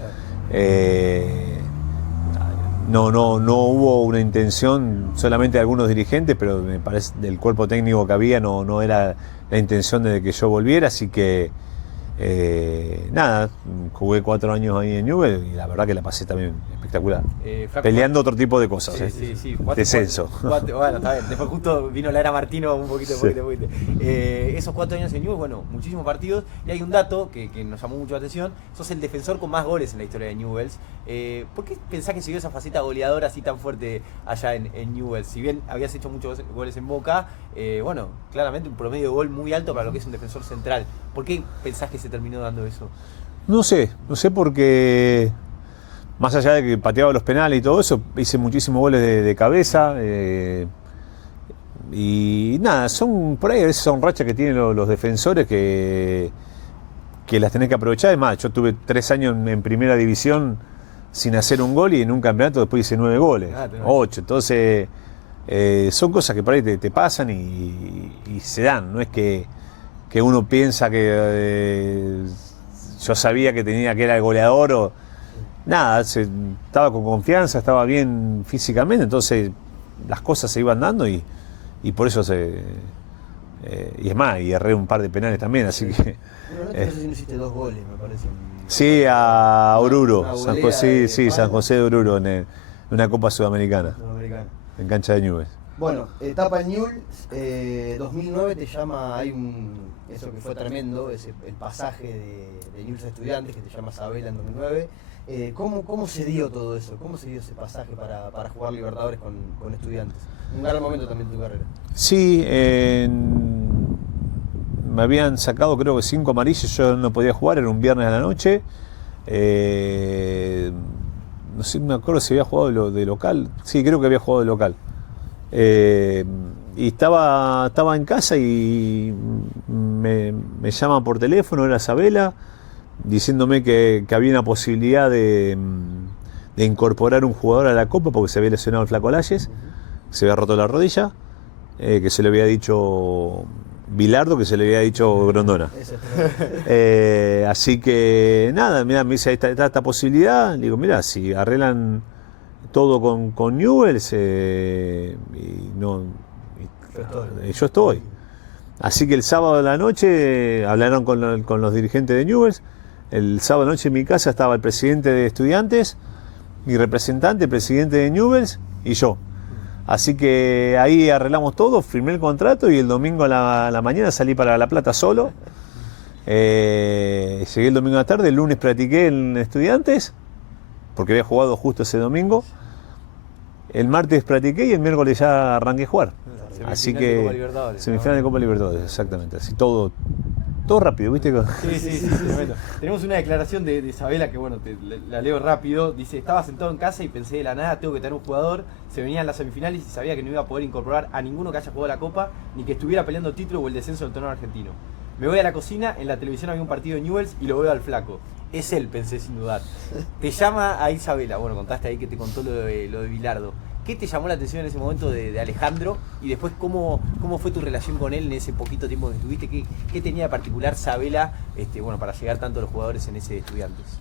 no hubo una intención solamente de algunos dirigentes, pero me parece del cuerpo técnico que había no era la intención de que yo volviera, así que nada, jugué 4 años ahí en Newell's y la verdad que la pasé también espectacular. Peleando otro tipo de cosas. Sí. Descenso. Bueno, está bien. Después justo vino la era Martino un poquito. Esos 4 años en Newell's, bueno, muchísimos partidos. Y hay un dato que nos llamó mucho la atención. Sos el defensor con más goles en la historia de Newell's. ¿Por qué pensás que se dio esa faceta goleadora así tan fuerte allá en Newell's? Si bien habías hecho muchos goles en Boca, bueno, claramente un promedio de gol muy alto para lo que es un defensor central. ¿Por qué pensás que se terminó dando eso? No sé porque más allá de que pateaba los penales y todo eso, hice muchísimos goles de cabeza. Y nada, por ahí a veces son rachas que tienen los defensores que las tenés que aprovechar. Además, yo tuve 3 años en primera división sin hacer un gol y en un campeonato después hice 9 goles, 8. Entonces, son cosas que por ahí te pasan y se dan. No es que uno piensa que yo sabía que era el goleador o nada, estaba con confianza, estaba bien físicamente, entonces las cosas se iban dando y por eso y es más, y erré un par de penales también, así que... Bueno, no sé si no hiciste 2 goles, me parece. Sí, a Oruro, San José de Oruro, en una Copa Sudamericana, en cancha de Newell's. Bueno, etapa en Newell's, 2009 te llama, eso que fue tremendo, el pasaje de Newell's a Estudiantes, que te llama Sabela en 2009. ¿Cómo se dio todo eso? ¿Cómo se dio ese pasaje para jugar Libertadores con Estudiantes? Un gran momento también de tu carrera. Sí, me habían sacado creo que 5 amarillos, yo no podía jugar, era un viernes a la noche. No sé, me acuerdo si había jugado de local. Sí, creo que había jugado de local. Y estaba en casa y me llaman por teléfono, era Sabela, diciéndome que había una posibilidad de incorporar un jugador a la Copa porque se había lesionado el Flaco Layes, se había roto la rodilla, que se le había dicho Bilardo, que se le había dicho Grondona. Así que nada, mira, me dice, está esta posibilidad. Le digo, mira, si arreglan todo con Newell's, yo estoy. Así que el sábado de la noche hablaron con los dirigentes de Newell's. El sábado de la noche en mi casa estaba el presidente de Estudiantes, mi representante, el presidente de Newell's y yo. Así que ahí arreglamos todo, firmé el contrato y el domingo a la mañana salí para La Plata solo. Llegué el domingo a la tarde, el lunes practiqué en Estudiantes, porque había jugado justo ese domingo. El martes practiqué y el miércoles ya arranqué a jugar. Así que semifinal de Copa Libertadores, exactamente. Así todo rápido, ¿viste? Sí, tremendo. Tenemos una declaración de Sabela que, bueno, la leo rápido. Dice, estaba sentado en casa y pensé de la nada, tengo que tener un jugador. Se venían las semifinales y sabía que no iba a poder incorporar a ninguno que haya jugado la Copa, ni que estuviera peleando el título o el descenso del torneo argentino. Me voy a la cocina, en la televisión había un partido de Newell's y lo veo al Flaco. Es él, pensé sin dudar. Te llama a Isabela, bueno, contaste ahí que te contó lo de Bilardo. ¿Qué te llamó la atención en ese momento de Alejandro? Y después, ¿cómo fue tu relación con él en ese poquito tiempo que estuviste? ¿Qué tenía de particular Sabela para llegar tanto a los jugadores en ese Estudiantes?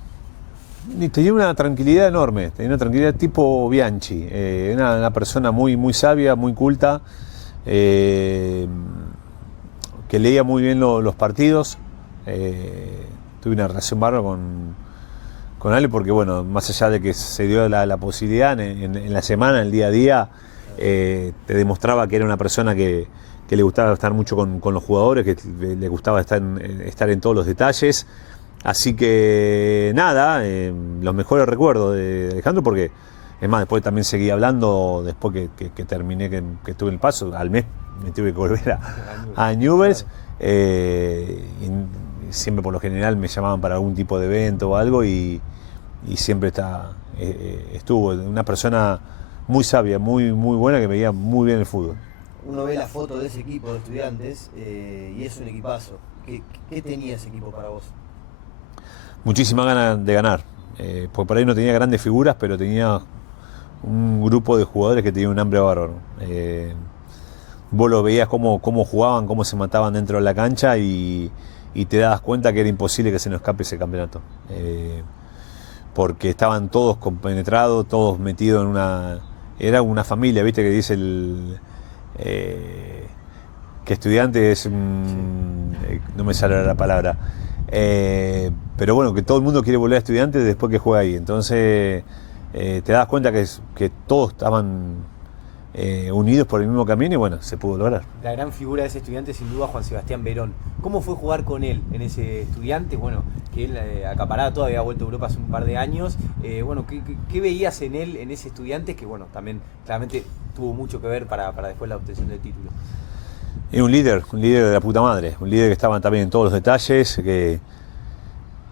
Tenía una tranquilidad enorme, tenía una tranquilidad tipo Bianchi. Una persona muy, muy sabia, muy culta, que leía muy bien los partidos. Tuve una relación bárbara con Ale porque, bueno, más allá de que se dio la posibilidad en la semana, en el día a día, te demostraba que era una persona que le gustaba estar mucho con los jugadores, que le gustaba estar en todos los detalles. Así que nada, los mejores recuerdos de Alejandro, porque es más, después también seguí hablando, después que terminé, que estuve en el paso, al mes me tuve que volver a Newell's. Siempre por lo general me llamaban para algún tipo de evento o algo y siempre estuvo una persona muy sabia, muy, muy buena, que veía muy bien el fútbol. Uno ve la foto de ese equipo de Estudiantes y es un equipazo. ¿Qué tenía ese equipo para vos? Muchísimas ganas de ganar, porque por ahí no tenía grandes figuras, pero tenía un grupo de jugadores que tenía un hambre bárbaro. vos lo veías cómo jugaban, cómo se mataban dentro de la cancha y te dabas cuenta que era imposible que se nos escape ese campeonato. Porque estaban todos compenetrados, todos metidos en una... Era una familia, ¿viste? Que dice que Estudiantes es... no me sale la palabra. Pero bueno, que todo el mundo quiere volver a Estudiantes después que juega ahí. Entonces te das cuenta que todos estaban unidos por el mismo camino y bueno, se pudo lograr. La gran figura de ese Estudiante sin duda Juan Sebastián Verón. ¿Cómo fue jugar con él en ese Estudiante? Bueno, que él acaparado todavía había vuelto a Europa hace un par de años. Bueno, ¿qué veías en él, en ese Estudiante? Que bueno, también claramente tuvo mucho que ver para después la obtención del título. Es un líder de la puta madre, un líder que estaba también en todos los detalles, que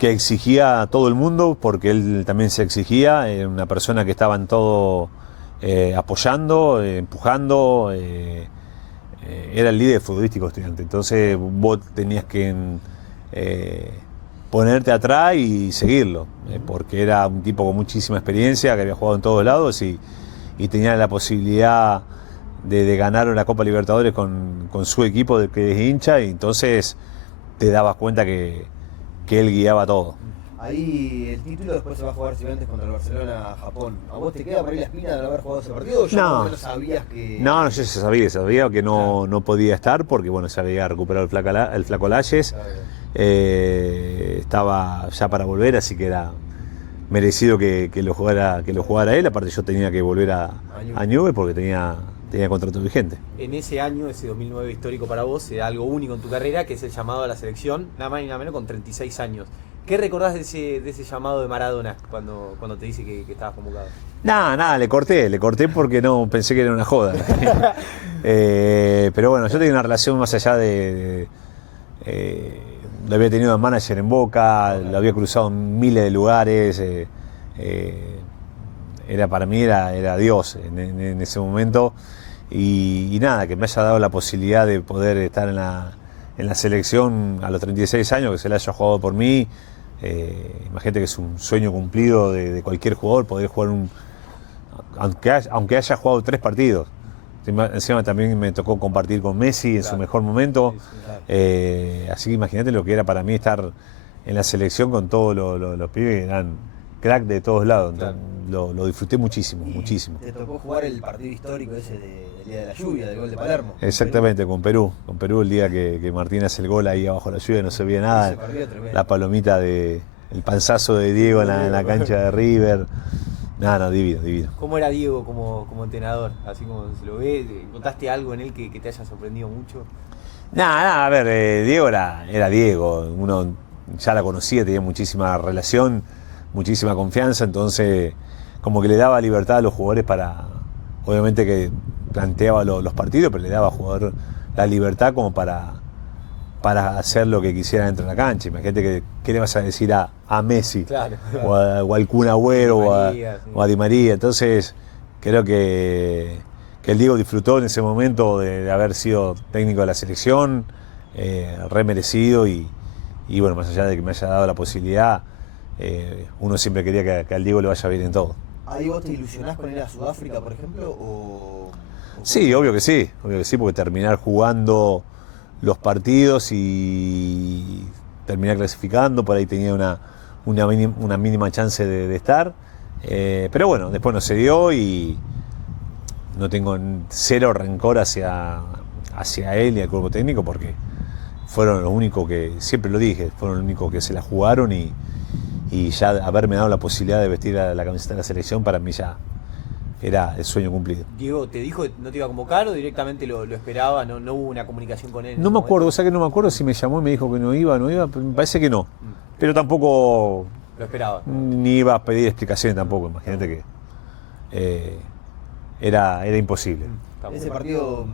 exigía a todo el mundo, porque él también se exigía, una persona que estaba en todo apoyando, empujando, era el líder futbolístico Estudiante, entonces vos tenías que ponerte atrás y seguirlo, porque era un tipo con muchísima experiencia, que había jugado en todos lados y tenía la posibilidad de ganar una Copa Libertadores con su equipo del que es hincha, y entonces te dabas cuenta que él guiaba todo. Ahí el título después se va a jugar Estudiantes contra el Barcelona-Japón. ¿A vos te queda por ahí la espina de no haber jugado ese partido? ¿O ya No. no sabías que...? No, yo sabía que no podía estar porque bueno, se había recuperado el flaco Layes, estaba ya para volver, así que era merecido que lo jugara él. Aparte yo tenía que volver a Newell's porque tenía contrato vigente. En ese año, ese 2009 histórico para vos, se da algo único en tu carrera, que es el llamado a la selección, nada más ni nada menos con 36 años. ¿Qué recordás de ese llamado de Maradona cuando te dice que estabas convocado? Nada, le corté porque no pensé que era una joda. Pero bueno, yo tenía una relación más allá lo había tenido de manager en Boca, lo había cruzado en miles de lugares. Para mí era Dios en ese momento. Y nada, que me haya dado la posibilidad de poder estar en la selección a los 36 años, que se le haya jugado por mí. Imagínate que es un sueño cumplido de cualquier jugador, poder jugar aunque haya jugado 3 partidos. Encima también me tocó compartir con Messi en su mejor momento. Así que imagínate lo que era para mí estar en la selección con todos los pibes que eran crack de todos lados. Entonces, lo disfruté muchísimo. Te tocó jugar el partido histórico ese del día de la lluvia, del gol de Palermo. Exactamente, con Perú el día que Martín hace el gol ahí abajo de la lluvia, no se veía nada. La palomita el panzazo de Diego en la cancha de River. No, divino. ¿Cómo era Diego como entrenador? Así como se lo ve, ¿encontraste algo en él que te haya sorprendido mucho? A ver, Diego era Diego, uno ya la conocía, tenía muchísima relación, muchísima confianza, entonces como que le daba libertad a los jugadores obviamente que planteaba los partidos, pero le daba al jugador la libertad como para hacer lo que quisiera dentro de la cancha. Imagínate ¿qué le vas a decir a Messi? Claro. o al Kun Agüero o a Di María. Entonces creo que el Diego disfrutó en ese momento de haber sido técnico de la selección, re merecido, y bueno, más allá de que me haya dado la posibilidad, uno siempre quería que al Diego le vaya bien en todo. ¿Ahí vos te ilusionás con ir a Sudáfrica, por ejemplo? Sí, obvio que sí, porque terminar jugando los partidos y terminar clasificando, por ahí tenía una mínima chance de estar, pero bueno, después no se dio y no tengo cero rencor hacia él y al cuerpo técnico, porque fueron los únicos que, siempre lo dije, fueron los únicos que se la jugaron, y ya haberme dado la posibilidad de vestir la camiseta de la selección para mí ya era el sueño cumplido. Diego, ¿te dijo que no te iba a convocar o directamente lo esperaba? ¿No hubo una comunicación con él? No me acuerdo, no me acuerdo si me llamó y me dijo que no iba, me parece que no. Pero tampoco lo esperaba. Ni iba a pedir explicaciones tampoco, imagínate que era imposible. Ese partido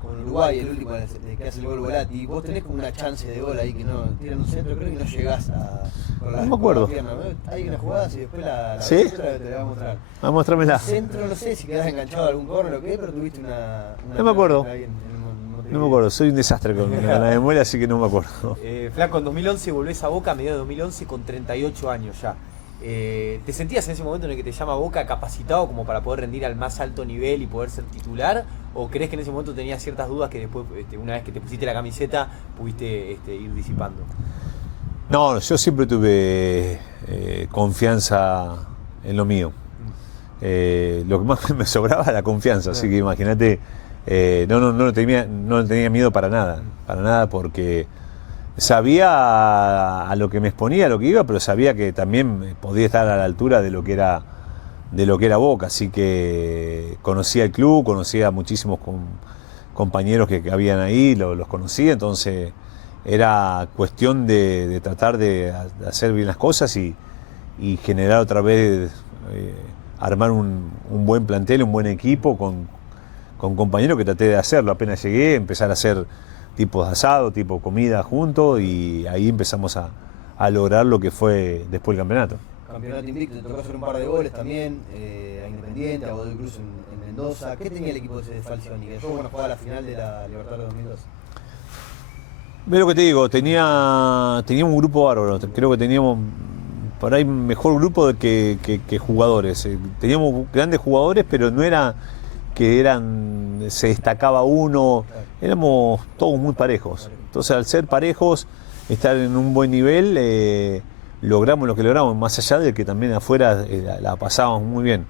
con Uruguay, el último que hace el gol Volati, vos tenés como una chance de gol ahí que no tiran un centro, creo que no llegás no me acuerdo. Hay una jugada, si después la ¿sí? te la voy a mostrar. A mostrármela. El centro, no sé si quedás enganchado a algún córner o qué, pero tuviste una no me acuerdo. No me acuerdo, soy un desastre con la memoria, así que no me acuerdo. Flaco, en 2011 volvés a Boca, a mediados de 2011, con 38 años ya. ¿te sentías en ese momento en el que te llama Boca capacitado como para poder rendir al más alto nivel y poder ser titular? ¿O crees que en ese momento tenías ciertas dudas que después, una vez que te pusiste la camiseta, pudiste ir disipando? No, yo siempre tuve confianza en lo mío. Lo que más me sobraba era la confianza, así que imagínate, no tenía miedo para nada, porque sabía a lo que me exponía, a lo que iba, pero sabía que también podía estar a la altura de lo que era Boca, así que conocía el club, conocía a muchísimos compañeros que habían ahí, los conocía, entonces era cuestión de tratar de hacer bien las cosas y generar otra vez, armar un buen plantel, un buen equipo con compañeros, que traté de hacerlo. Apenas llegué, empezar a hacer tipos de asado, tipo comida juntos, y ahí empezamos a lograr lo que fue después el campeonato. Campeonato invicto, te tocó hacer un par de goles también, a Independiente, a Godoy Cruz en Mendoza. ¿Qué tenía el equipo de Falcioni? Que después jugaba la final de la Libertadores 2002. Ve lo que te digo, teníamos un grupo bárbaro, creo que teníamos por ahí mejor grupo que jugadores. Teníamos grandes jugadores, pero no era que se destacaba uno, éramos todos muy parejos. Entonces, al ser parejos, estar en un buen nivel, logramos lo que logramos, más allá de que también afuera la pasábamos muy bien.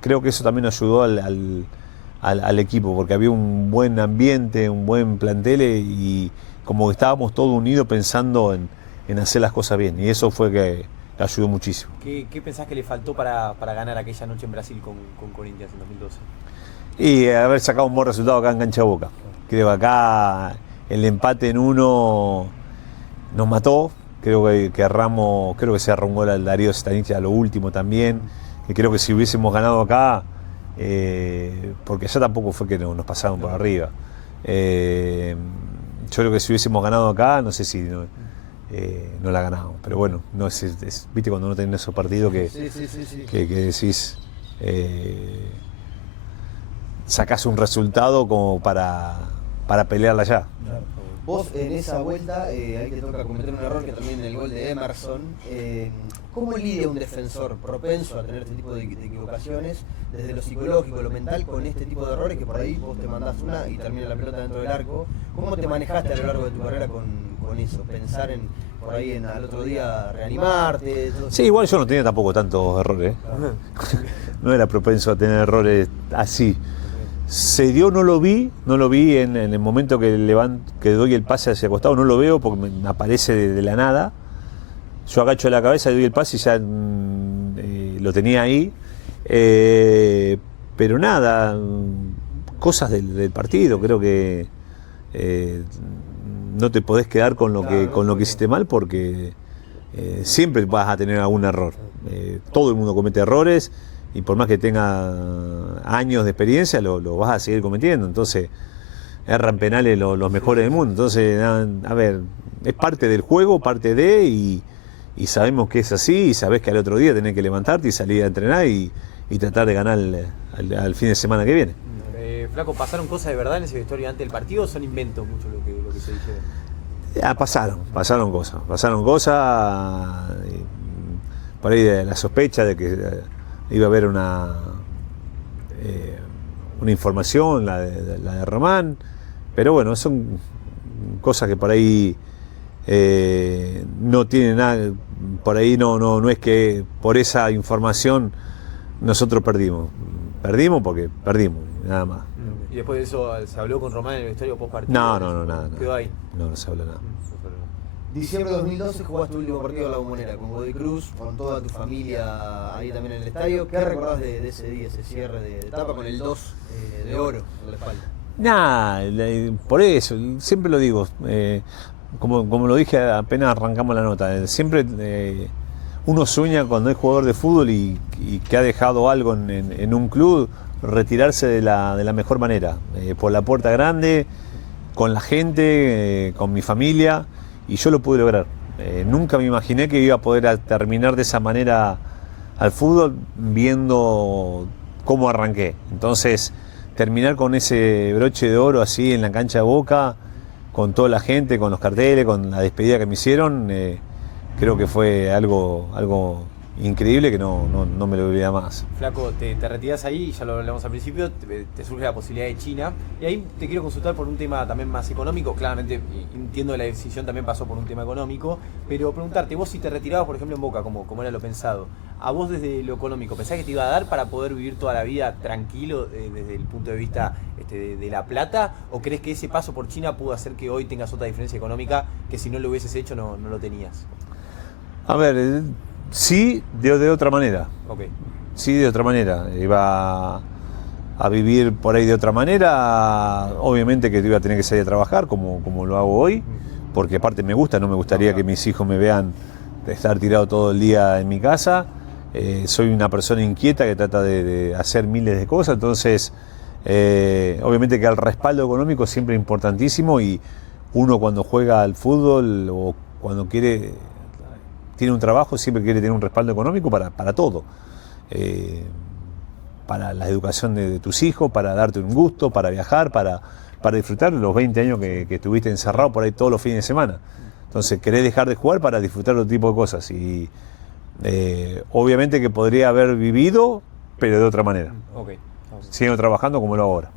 Creo que eso también ayudó al equipo, porque había un buen ambiente, un buen plantel, y como que estábamos todos unidos pensando en hacer las cosas bien, y eso fue que ayudó muchísimo. ¿Qué pensás que le faltó para ganar aquella noche en Brasil con Corinthians en 2012? Y haber sacado un buen resultado acá en Cancha Boca. Creo que acá el empate en 1 nos mató. Creo que Ramos, creo que se arrongó el Darío Stanich a lo último también. Y creo que si hubiésemos ganado acá, porque allá tampoco fue que nos pasaron por arriba. Yo creo que si hubiésemos ganado acá, no sé si no la ganamos. Pero bueno, no viste cuando no tenés esos partidos que decís, sacás un resultado como para pelearla allá. Vos en esa vuelta, ahí te toca cometer un error, que también en el gol de Emerson. ¿Cómo lidia un defensor propenso a tener este tipo de equivocaciones, desde lo psicológico, lo mental, con este tipo de errores, que por ahí vos te mandás una y termina la pelota dentro del arco? ¿Cómo te manejaste a lo largo de tu carrera con eso? Pensar por ahí al otro día reanimarte. Sí, igual yo no tenía tampoco tantos errores. No era propenso a tener errores así. Se dio, no lo vi en el momento que doy el pase hacia el costado, no lo veo porque me aparece de la nada. Yo agacho la cabeza, doy el pase y ya lo tenía ahí. Pero nada, cosas del partido. Creo que no te podés quedar con lo que hiciste mal, porque siempre vas a tener algún error. Todo el mundo comete errores, y por más que tenga años de experiencia, lo vas a seguir cometiendo. Entonces, erran penales los mejores del mundo. Entonces, a ver, es parte del juego, parte de, y sabemos que es así, y sabés que al otro día tenés que levantarte y salir a entrenar y tratar de ganar al fin de semana que viene. Flaco, ¿pasaron cosas de verdad en ese vestuario antes del partido o son inventos mucho lo que se dijeron? Ya, pasaron cosas. Por ahí de la sospecha de que iba a haber una información, la de Román, pero bueno, son cosas que por ahí no tienen nada, por ahí no es que por esa información nosotros perdimos porque perdimos, nada más. ¿Y después de eso se habló con Román en el vestuario post partido? No, nada. ¿Quedó ahí? No se habló nada. Diciembre de 2012 jugaste tu último partido en La Bombonera con Godoy Cruz, con toda tu familia ahí también en el estadio. ¿Qué recordás de ese día, ese cierre de etapa con el 2 de oro en la espalda? Nada, por eso, siempre lo digo, como lo dije apenas arrancamos la nota, siempre uno sueña cuando es jugador de fútbol y que ha dejado algo en un club, retirarse de la mejor manera, por la puerta grande, con la gente, con mi familia. Y yo lo pude lograr. Nunca me imaginé que iba a poder terminar de esa manera al fútbol, viendo cómo arranqué. Entonces, terminar con ese broche de oro así en la cancha de Boca, con toda la gente, con los carteles, con la despedida que me hicieron, creo que fue algo increíble que no me lo olvida más. Flaco, te retiras ahí, ya lo hablamos al principio, te surge la posibilidad de China. Y ahí te quiero consultar por un tema también más económico. Claramente entiendo que la decisión también pasó por un tema económico, pero preguntarte, vos si te retirabas, por ejemplo, en Boca, como era lo pensado, a vos desde lo económico, ¿pensás que te iba a dar para poder vivir toda la vida tranquilo desde el punto de vista de La Plata? ¿O crees que ese paso por China pudo hacer que hoy tengas otra diferencia económica que si no lo hubieses hecho no lo tenías? A ver, sí, de otra manera. Ok. Sí, de otra manera. Iba a vivir por ahí de otra manera. Obviamente que iba a tener que salir a trabajar como lo hago hoy, porque aparte me gusta, no me gustaría que mis hijos me vean estar tirado todo el día en mi casa. Soy una persona inquieta que trata de hacer miles de cosas, entonces obviamente que el respaldo económico siempre es importantísimo, y uno cuando juega al fútbol o cuando tiene un trabajo siempre quiere tener un respaldo económico para todo. Para la educación de tus hijos, para darte un gusto, para viajar, para disfrutar los 20 años que estuviste encerrado por ahí todos los fines de semana. Entonces querés dejar de jugar para disfrutar otro tipo de cosas, y obviamente que podría haber vivido, pero de otra manera. Okay. Sigo trabajando como lo hago ahora.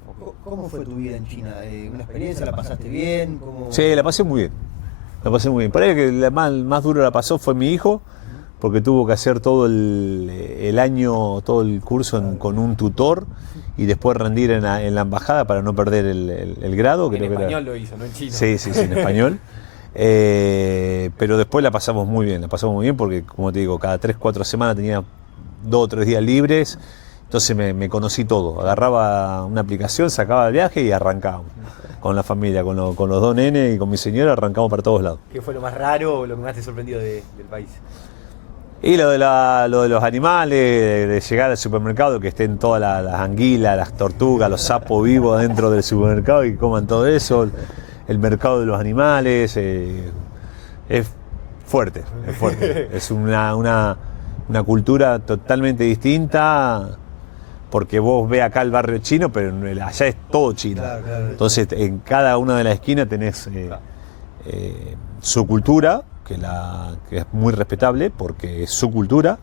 ¿Cómo fue tu vida en China? ¿Una experiencia? ¿La pasaste bien? ¿Cómo... Sí, la pasé muy bien. La pasé muy bien. Por ahí que la más duro la pasó fue mi hijo, porque tuvo que hacer todo el año, todo el curso con un tutor, y después rendir en la embajada para no perder el grado. En español lo hizo, no en chino. Sí, en español. Pero después la pasamos muy bien porque, como te digo, cada 3-4 semanas tenía 2 o 3 días libres, entonces me conocí todo. Agarraba una aplicación, sacaba el viaje y arrancábamos con la familia, con los 2 nenes y con mi señora, arrancamos para todos lados. ¿Qué fue lo más raro o lo que más te sorprendió del país? Y lo de los animales, de llegar al supermercado, que estén todas las anguilas, las tortugas, los sapos vivos dentro del supermercado y coman todo eso. El mercado de los animales es fuerte. Es una cultura totalmente distinta, porque vos ves acá el barrio chino, pero allá es todo chino. Claro. Entonces en cada una de las esquinas tenés su cultura, que es muy respetable porque es su cultura,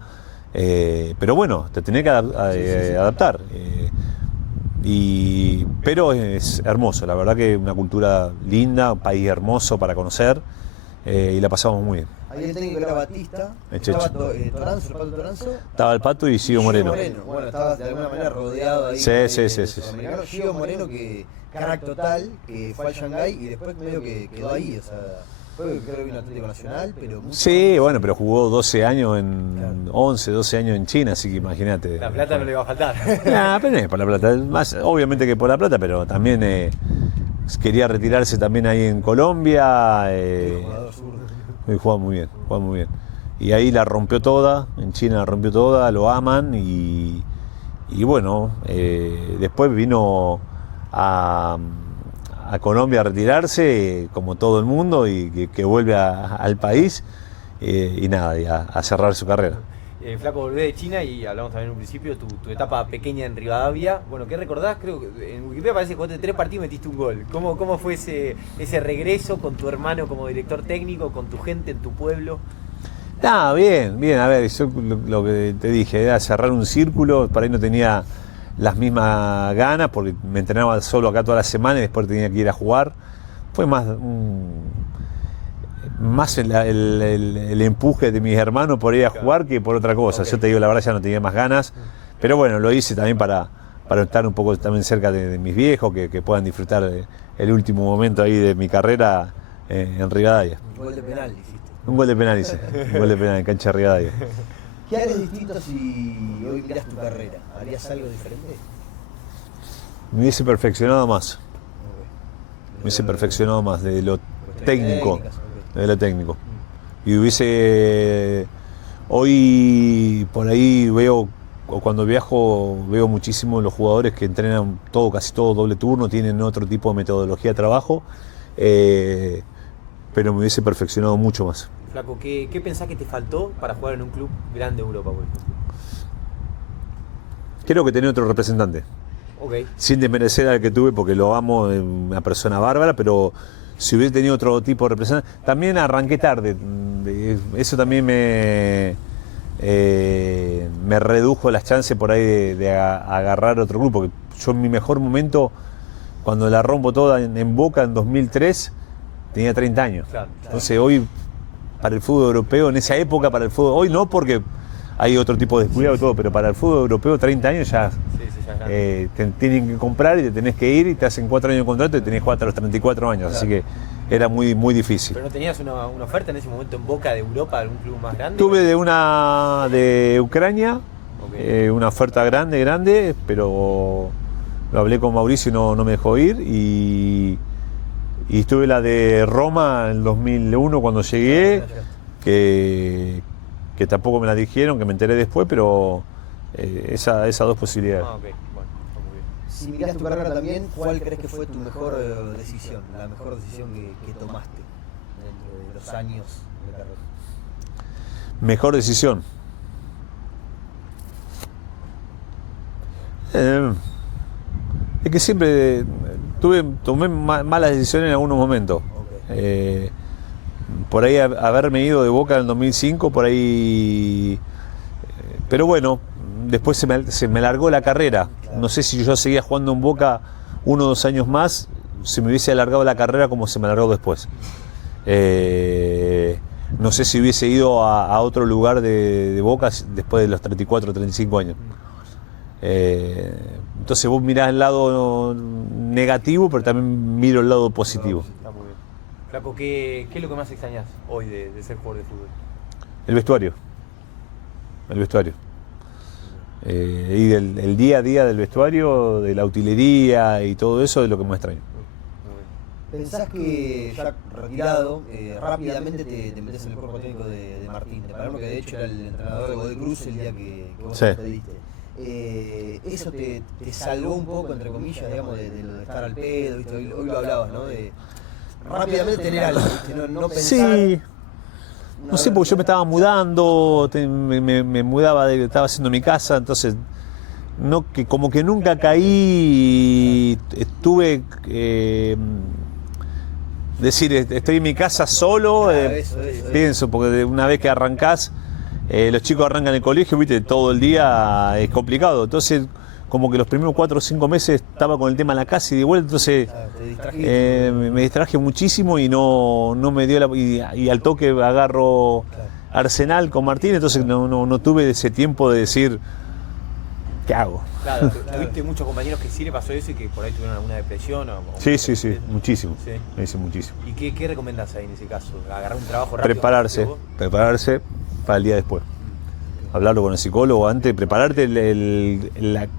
pero bueno, te tenés que adaptar. Pero es hermoso, la verdad que una cultura linda, un país hermoso para conocer, y la pasamos muy bien. Ahí el técnico era Batista, estaba Toranzo, el Pato Toranzo. Estaba el Pato y Gio Moreno. Bueno, estaba de alguna manera rodeado ahí. Sí. Gio Moreno, que crack total, que fue al Shanghái y después medio que quedó ahí, o sea... Creo que vino Atlético Nacional, pero... Sí, bueno, pero jugó 12 años en 11, 12 años en China, así que imagínate. La plata no le va a faltar. Nah, pero no es por la plata, más obviamente que por la plata, pero también quería retirarse también ahí en Colombia. Y jugaba muy bien. Y ahí la rompió toda, en China la rompió toda, lo aman, y bueno, después vino a Colombia a retirarse, como todo el mundo, y que vuelve al país, y nada, y a cerrar su carrera. Flaco, volvés de China y hablamos también en un principio tu etapa pequeña en Rivadavia. Bueno, ¿qué recordás? Creo que en Wikipedia parece que jugaste 3 partidos y metiste un gol. ¿Cómo fue ese regreso con tu hermano como director técnico, con tu gente en tu pueblo? Bien, a ver, yo lo que te dije, era cerrar un círculo, para ahí no tenía las mismas ganas, porque me entrenaba solo acá toda la semana y después tenía que ir a jugar. Fue más el empuje de mis hermanos por ir a jugar que por otra cosa. Okay. Yo te digo, la verdad, ya no tenía más ganas, pero bueno, lo hice también para estar un poco también cerca de mis viejos, que puedan disfrutar el último momento ahí de mi carrera en Rivadavia. Un gol de penal hiciste. Un gol de penal hice, un gol de penal en cancha de Rivadavia. ¿Qué harías distinto si hoy mirás tu carrera? ¿Harías algo diferente? Me hubiese perfeccionado más. De lo técnico. De lo técnico. Y hoy por ahí veo, o cuando viajo, veo muchísimo los jugadores que entrenan casi todo doble turno, tienen otro tipo de metodología de trabajo, pero me hubiese perfeccionado mucho más. Flaco, ¿qué pensás que te faltó para jugar en un club grande de Europa, por ejemplo? Creo que tener otro representante. Okay. Sin desmerecer al que tuve, porque lo amo, es una persona bárbara, pero si hubiese tenido otro tipo de representante. También arranqué tarde, eso también me redujo las chances por ahí de agarrar otro grupo. Yo en mi mejor momento, cuando la rompo toda en Boca en 2003, tenía 30 años. Claro. Entonces hoy, para el fútbol europeo, en esa época para el fútbol, hoy no porque hay otro tipo de descuidado y todo, pero para el fútbol europeo 30 años ya, te tienen que comprar y te tenés que ir y te hacen 4 años de contrato y tenés 4 a los 34 años, claro. Así que era muy, muy difícil. ¿Pero no tenías una oferta en ese momento en Boca de Europa, algún club más grande? Tuve de Ucrania, una oferta grande, pero lo hablé con Mauricio y no me dejó ir, y estuve la de Roma en 2001 cuando llegué, que tampoco me la dijeron, que me enteré después, pero esas dos posibilidades. Okay. Bueno, está muy bien. Si mirás tu carrera también, ¿cuál crees que fue tu mejor decisión? La mejor decisión que tomaste dentro de los años de carrera. Mejor decisión. Es que siempre tomé malas decisiones en algunos momentos. Okay. Por ahí haberme ido de Boca en el 2005, por ahí. Pero bueno, después se me largó la carrera. Claro. No sé si yo seguía jugando en Boca 1 o 2 años más, se me hubiese alargado la carrera como se me alargó después. No sé si hubiese ido a otro lugar de Boca después de los 34 o 35 años. Entonces vos mirás el lado negativo, pero también miro el lado positivo. Está muy bien. Flaco, ¿qué es lo que más extrañas hoy de ser jugador de fútbol? El vestuario. El vestuario. Y el día a día del vestuario, de la utilería y todo eso es lo que más extraño. ¿Pensás que ya retirado, rápidamente te metes en el cuerpo técnico de Martín de Palermo, que de hecho era el entrenador de Godoy Cruz el día que vos te despediste? ¿Eso te salvó un poco, entre comillas, digamos, de lo de estar al pedo? ¿Viste? Hoy lo hablabas, ¿no? De rápidamente tener algo, ¿viste? No pensar... Sí. No sé, porque yo me estaba mudando, me mudaba, estaba haciendo mi casa, entonces como que nunca caí, estuve, decir, estoy en mi casa solo, eso. Pienso, porque una vez que arrancás, los chicos arrancan el colegio, viste, todo el día es complicado, entonces como que los primeros 4 o 5 meses estaba con el tema en la casa y de vuelta, entonces me distraje muchísimo y no me dio y al toque agarro Arsenal con Martín, entonces no tuve ese tiempo de decir ¿qué hago? Claro, ¿tuviste muchos compañeros que sí le pasó eso y que por ahí tuvieron alguna depresión? Sí, muchísimo. Sí. Me hice muchísimo. ¿Y qué recomendás ahí en ese caso? ¿Agarrar un trabajo rápido? Prepararse para el día después. Hablarlo con el psicólogo antes, prepararte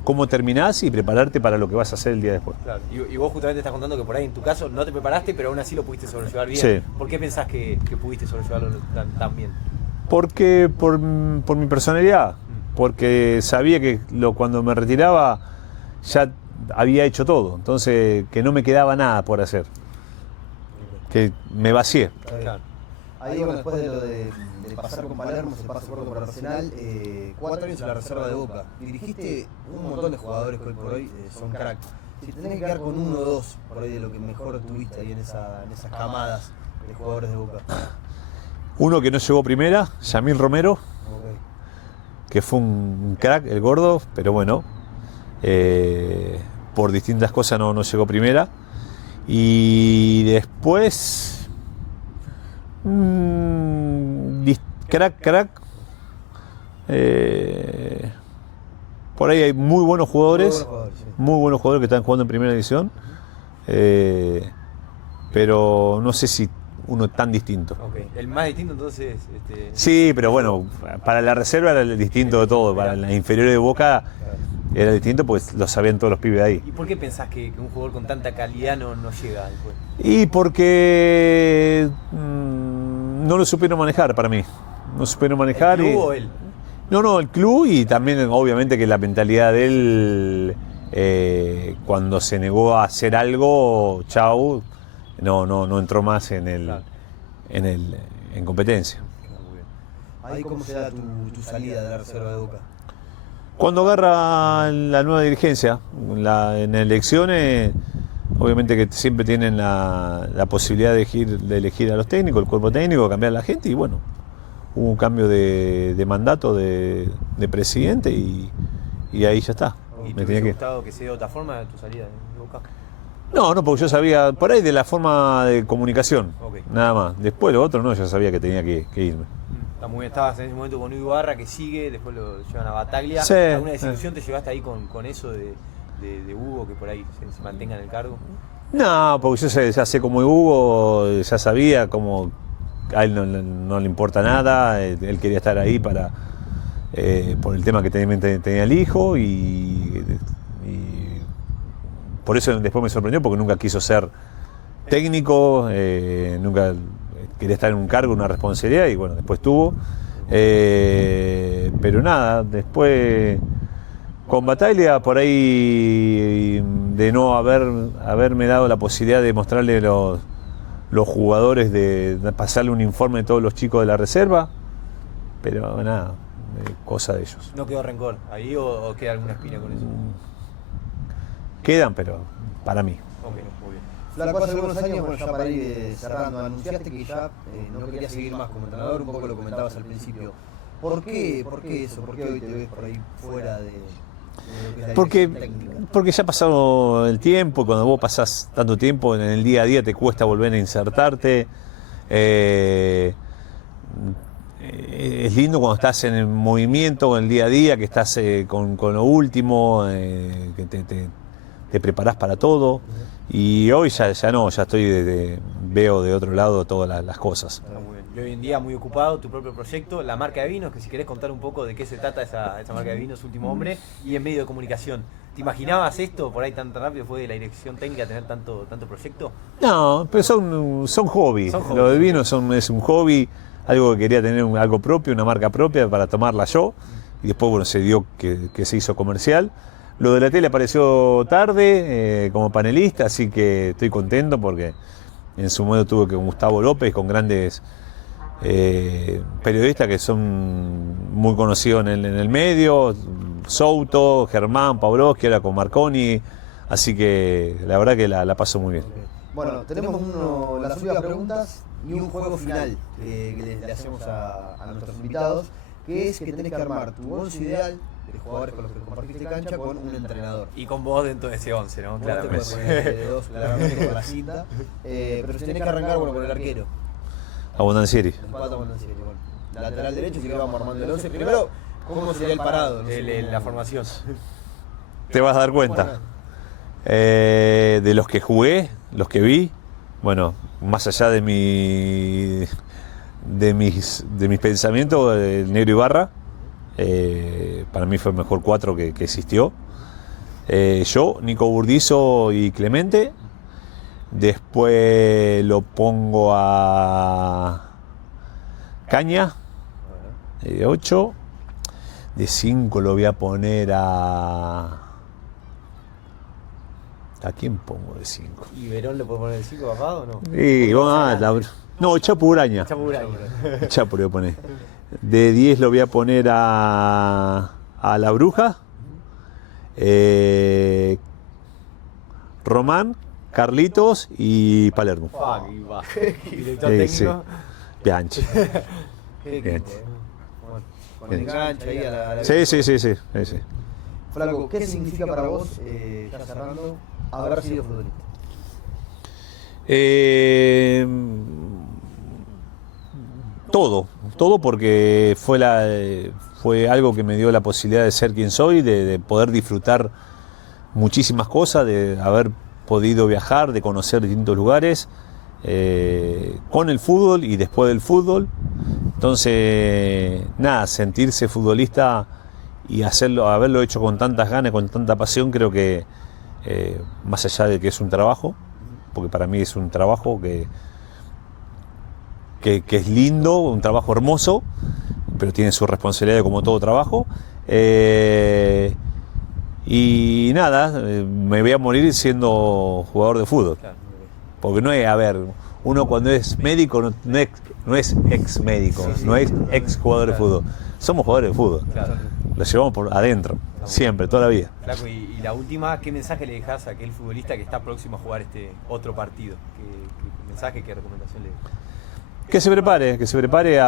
cómo terminás y prepararte para lo que vas a hacer el día después. Claro. Y vos justamente estás contando que por ahí en tu caso no te preparaste, pero aún así lo pudiste sobrellevar bien. Sí. ¿Por qué pensás que pudiste sobrellevarlo tan bien? Porque por mi personalidad, porque sabía que cuando me retiraba ya había hecho todo, entonces que no me quedaba nada por hacer, que me vacié. Claro. Ahí, bueno, después de lo de pasar con Palermo, se pasa por Arsenal, 4 años en la reserva de Boca. Dirigiste un montón de jugadores que hoy por hoy son crack. Si tenés que quedar con 1 o 2 por ahí de lo que mejor tuviste ahí en esas camadas de jugadores de Boca. Uno que no llegó primera, Yamil Romero, que fue un crack, el gordo, pero bueno, por distintas cosas no llegó primera. Y después... crack. Por ahí hay muy buenos jugadores, muy buenos jugadores que están jugando en primera división, pero no sé si uno tan distinto. Okay. El más distinto entonces... Sí, pero bueno, para la reserva era el distinto de todo, para las inferiores de Boca era distinto, pues lo sabían todos los pibes de ahí. ¿Y por qué pensás que un jugador con tanta calidad no llega después? Y porque no lo supieron manejar para mí. No supieron manejar. ¿El club o él? No, el club, y también obviamente que la mentalidad de él, cuando se negó a hacer algo, chau, no entró más en competencia. Ahí, ¿cómo se da tu salida de la reserva de Boca? Cuando agarra la nueva dirigencia, en elecciones, obviamente que siempre tienen la posibilidad de elegir a los técnicos, el cuerpo técnico, cambiar a la gente, y bueno, hubo un cambio de mandato de presidente y ahí ya está. ¿Y te hubiese gustado que sea de otra forma de tu salida de Boca? No, porque yo sabía, por ahí de la forma de comunicación, Okay. nada más. Después lo otro no, yo sabía que tenía que irme. Está muy bien, estabas en ese momento con Hugo Ibarra, que sigue, después lo llevan a Bataglia. Sí, ¿Alguna desilusión te llevaste ahí con eso de Hugo, que por ahí se mantenga en el cargo? No, porque yo ya sé cómo es Hugo, ya sabía cómo a él no le importa nada, él quería estar ahí por el tema que tenía el hijo y por eso después me sorprendió porque nunca quiso ser técnico, nunca quería estar en un cargo, una responsabilidad y bueno, después tuvo. Pero nada, después con Bataglia por ahí de no haberme dado la posibilidad de mostrarle los jugadores, de pasarle un informe de todos los chicos de la reserva, pero nada, cosa de ellos. ¿No quedó rencor ahí o queda alguna espina con eso? Quedan, pero para mí. Ok, muy bien. Flaco, hace algunos años, bueno, ya para ir cerrando, anunciaste que ya no querías seguir más como entrenador, un poco lo comentabas al principio. ¿Por qué eso? ¿Por qué hoy te ves por ahí fuera de lo que es la dirección técnica? Porque ya ha pasado el tiempo, cuando vos pasás tanto tiempo en el día a día te cuesta volver a insertarte. Es lindo cuando estás en el movimiento, en el día a día, que estás con lo último, que te preparás para todo. Y hoy ya no, ya veo de otro lado todas las cosas. Muy bien. Y hoy en día muy ocupado, tu propio proyecto, la marca de vinos, que si querés contar un poco de qué se trata esa marca de vinos, Último Hombre, y en medio de comunicación. ¿Te imaginabas esto por ahí tan rápido? ¿Fue de la dirección técnica tener tanto proyecto? No, pero son hobbies. Lo de vino es un hobby, algo que quería tener algo propio, una marca propia para tomarla yo. Y después, bueno, se dio que se hizo comercial. Lo de la tele apareció tarde como panelista, así que estoy contento porque en su momento tuve con Gustavo López, con grandes periodistas que son muy conocidos en el medio, Souto, Germán, Pavlovsky, ahora con Marconi, así que la verdad que la paso muy bien. Bueno, tenemos las últimas preguntas y un juego final que le hacemos a nuestros invitados, que es que tenés que armar tu 11 ideal de jugadores con los que compartiste cancha con un entrenador. Y con vos dentro de ese 11, ¿no? Claramente. Te puedes poner de dos, claramente, con la cinta. Pero si tenés que arrancar, bueno, con el arquero. Abondancieri. Abondancieri, bueno. Lateral derecho, si que vamos armando el 11. Primero, ¿cómo sería el parado? La formación. Te vas a dar cuenta. De los que jugué, los que vi, bueno, más allá de mis pensamientos, el Negro Ibarra, para mí fue el mejor 4 que existió. Yo, Nico Burdizo y Clemente. Después lo pongo a Caña, de 8. De 5 lo voy a poner a... ¿A quién pongo de 5? ¿Y Verón le puedo poner el 5 bajado o no? Sí, no, Chapu Uraña. Chapu Uraña. Chapu le voy a poner. De 10 lo voy a poner a La Bruja. Román, Carlitos y Palermo. Director técnico. Sí. Bianchi. Con enganche ahí a la... Sí. Flaco, ¿qué significa para vos, ya cerrando, haber sido futbolista? Todo porque fue algo que me dio la posibilidad de ser quien soy, de poder disfrutar muchísimas cosas, de haber podido viajar, de conocer distintos lugares, con el fútbol y después del fútbol. Entonces, nada, sentirse futbolista y haberlo hecho con tantas ganas, con tanta pasión, creo que más allá de que es un trabajo, porque para mí es un trabajo que es lindo, un trabajo hermoso, pero tiene su responsabilidad como todo trabajo. Y nada, me voy a morir siendo jugador de fútbol. Porque no es, uno cuando es médico no es ex médico, no es ex jugador de fútbol. Somos jugadores de fútbol. Lo llevamos por adentro, siempre, toda la vida. Flaco, y la última, ¿qué mensaje le dejas a aquel futbolista que está próximo a jugar este otro partido? ¿Qué mensaje, qué recomendación le dejas? Que se prepare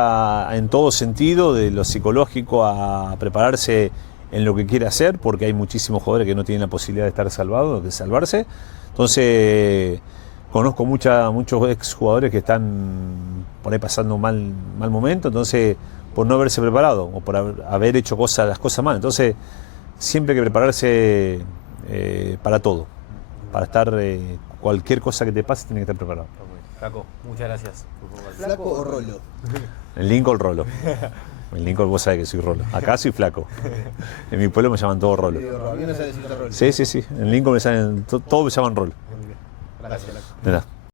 en todo sentido, de lo psicológico a prepararse en lo que quiere hacer, porque hay muchísimos jugadores que no tienen la posibilidad de estar salvados, de salvarse. Entonces, conozco muchos exjugadores que están por ahí pasando un mal momento, entonces, por no haberse preparado o por haber hecho las cosas mal. Entonces, siempre hay que prepararse para todo, para estar, cualquier cosa que te pase, tiene que estar preparado. Flaco, muchas gracias. ¿Flaco o Rolo? En Lincoln, Rolo. En Lincoln vos sabés que soy Rolo. Acá soy flaco. En mi pueblo me llaman todos Rolo. A mí no se decirte Rolo. Sí. En Lincoln todos me llaman Rolo. Gracias. De nada.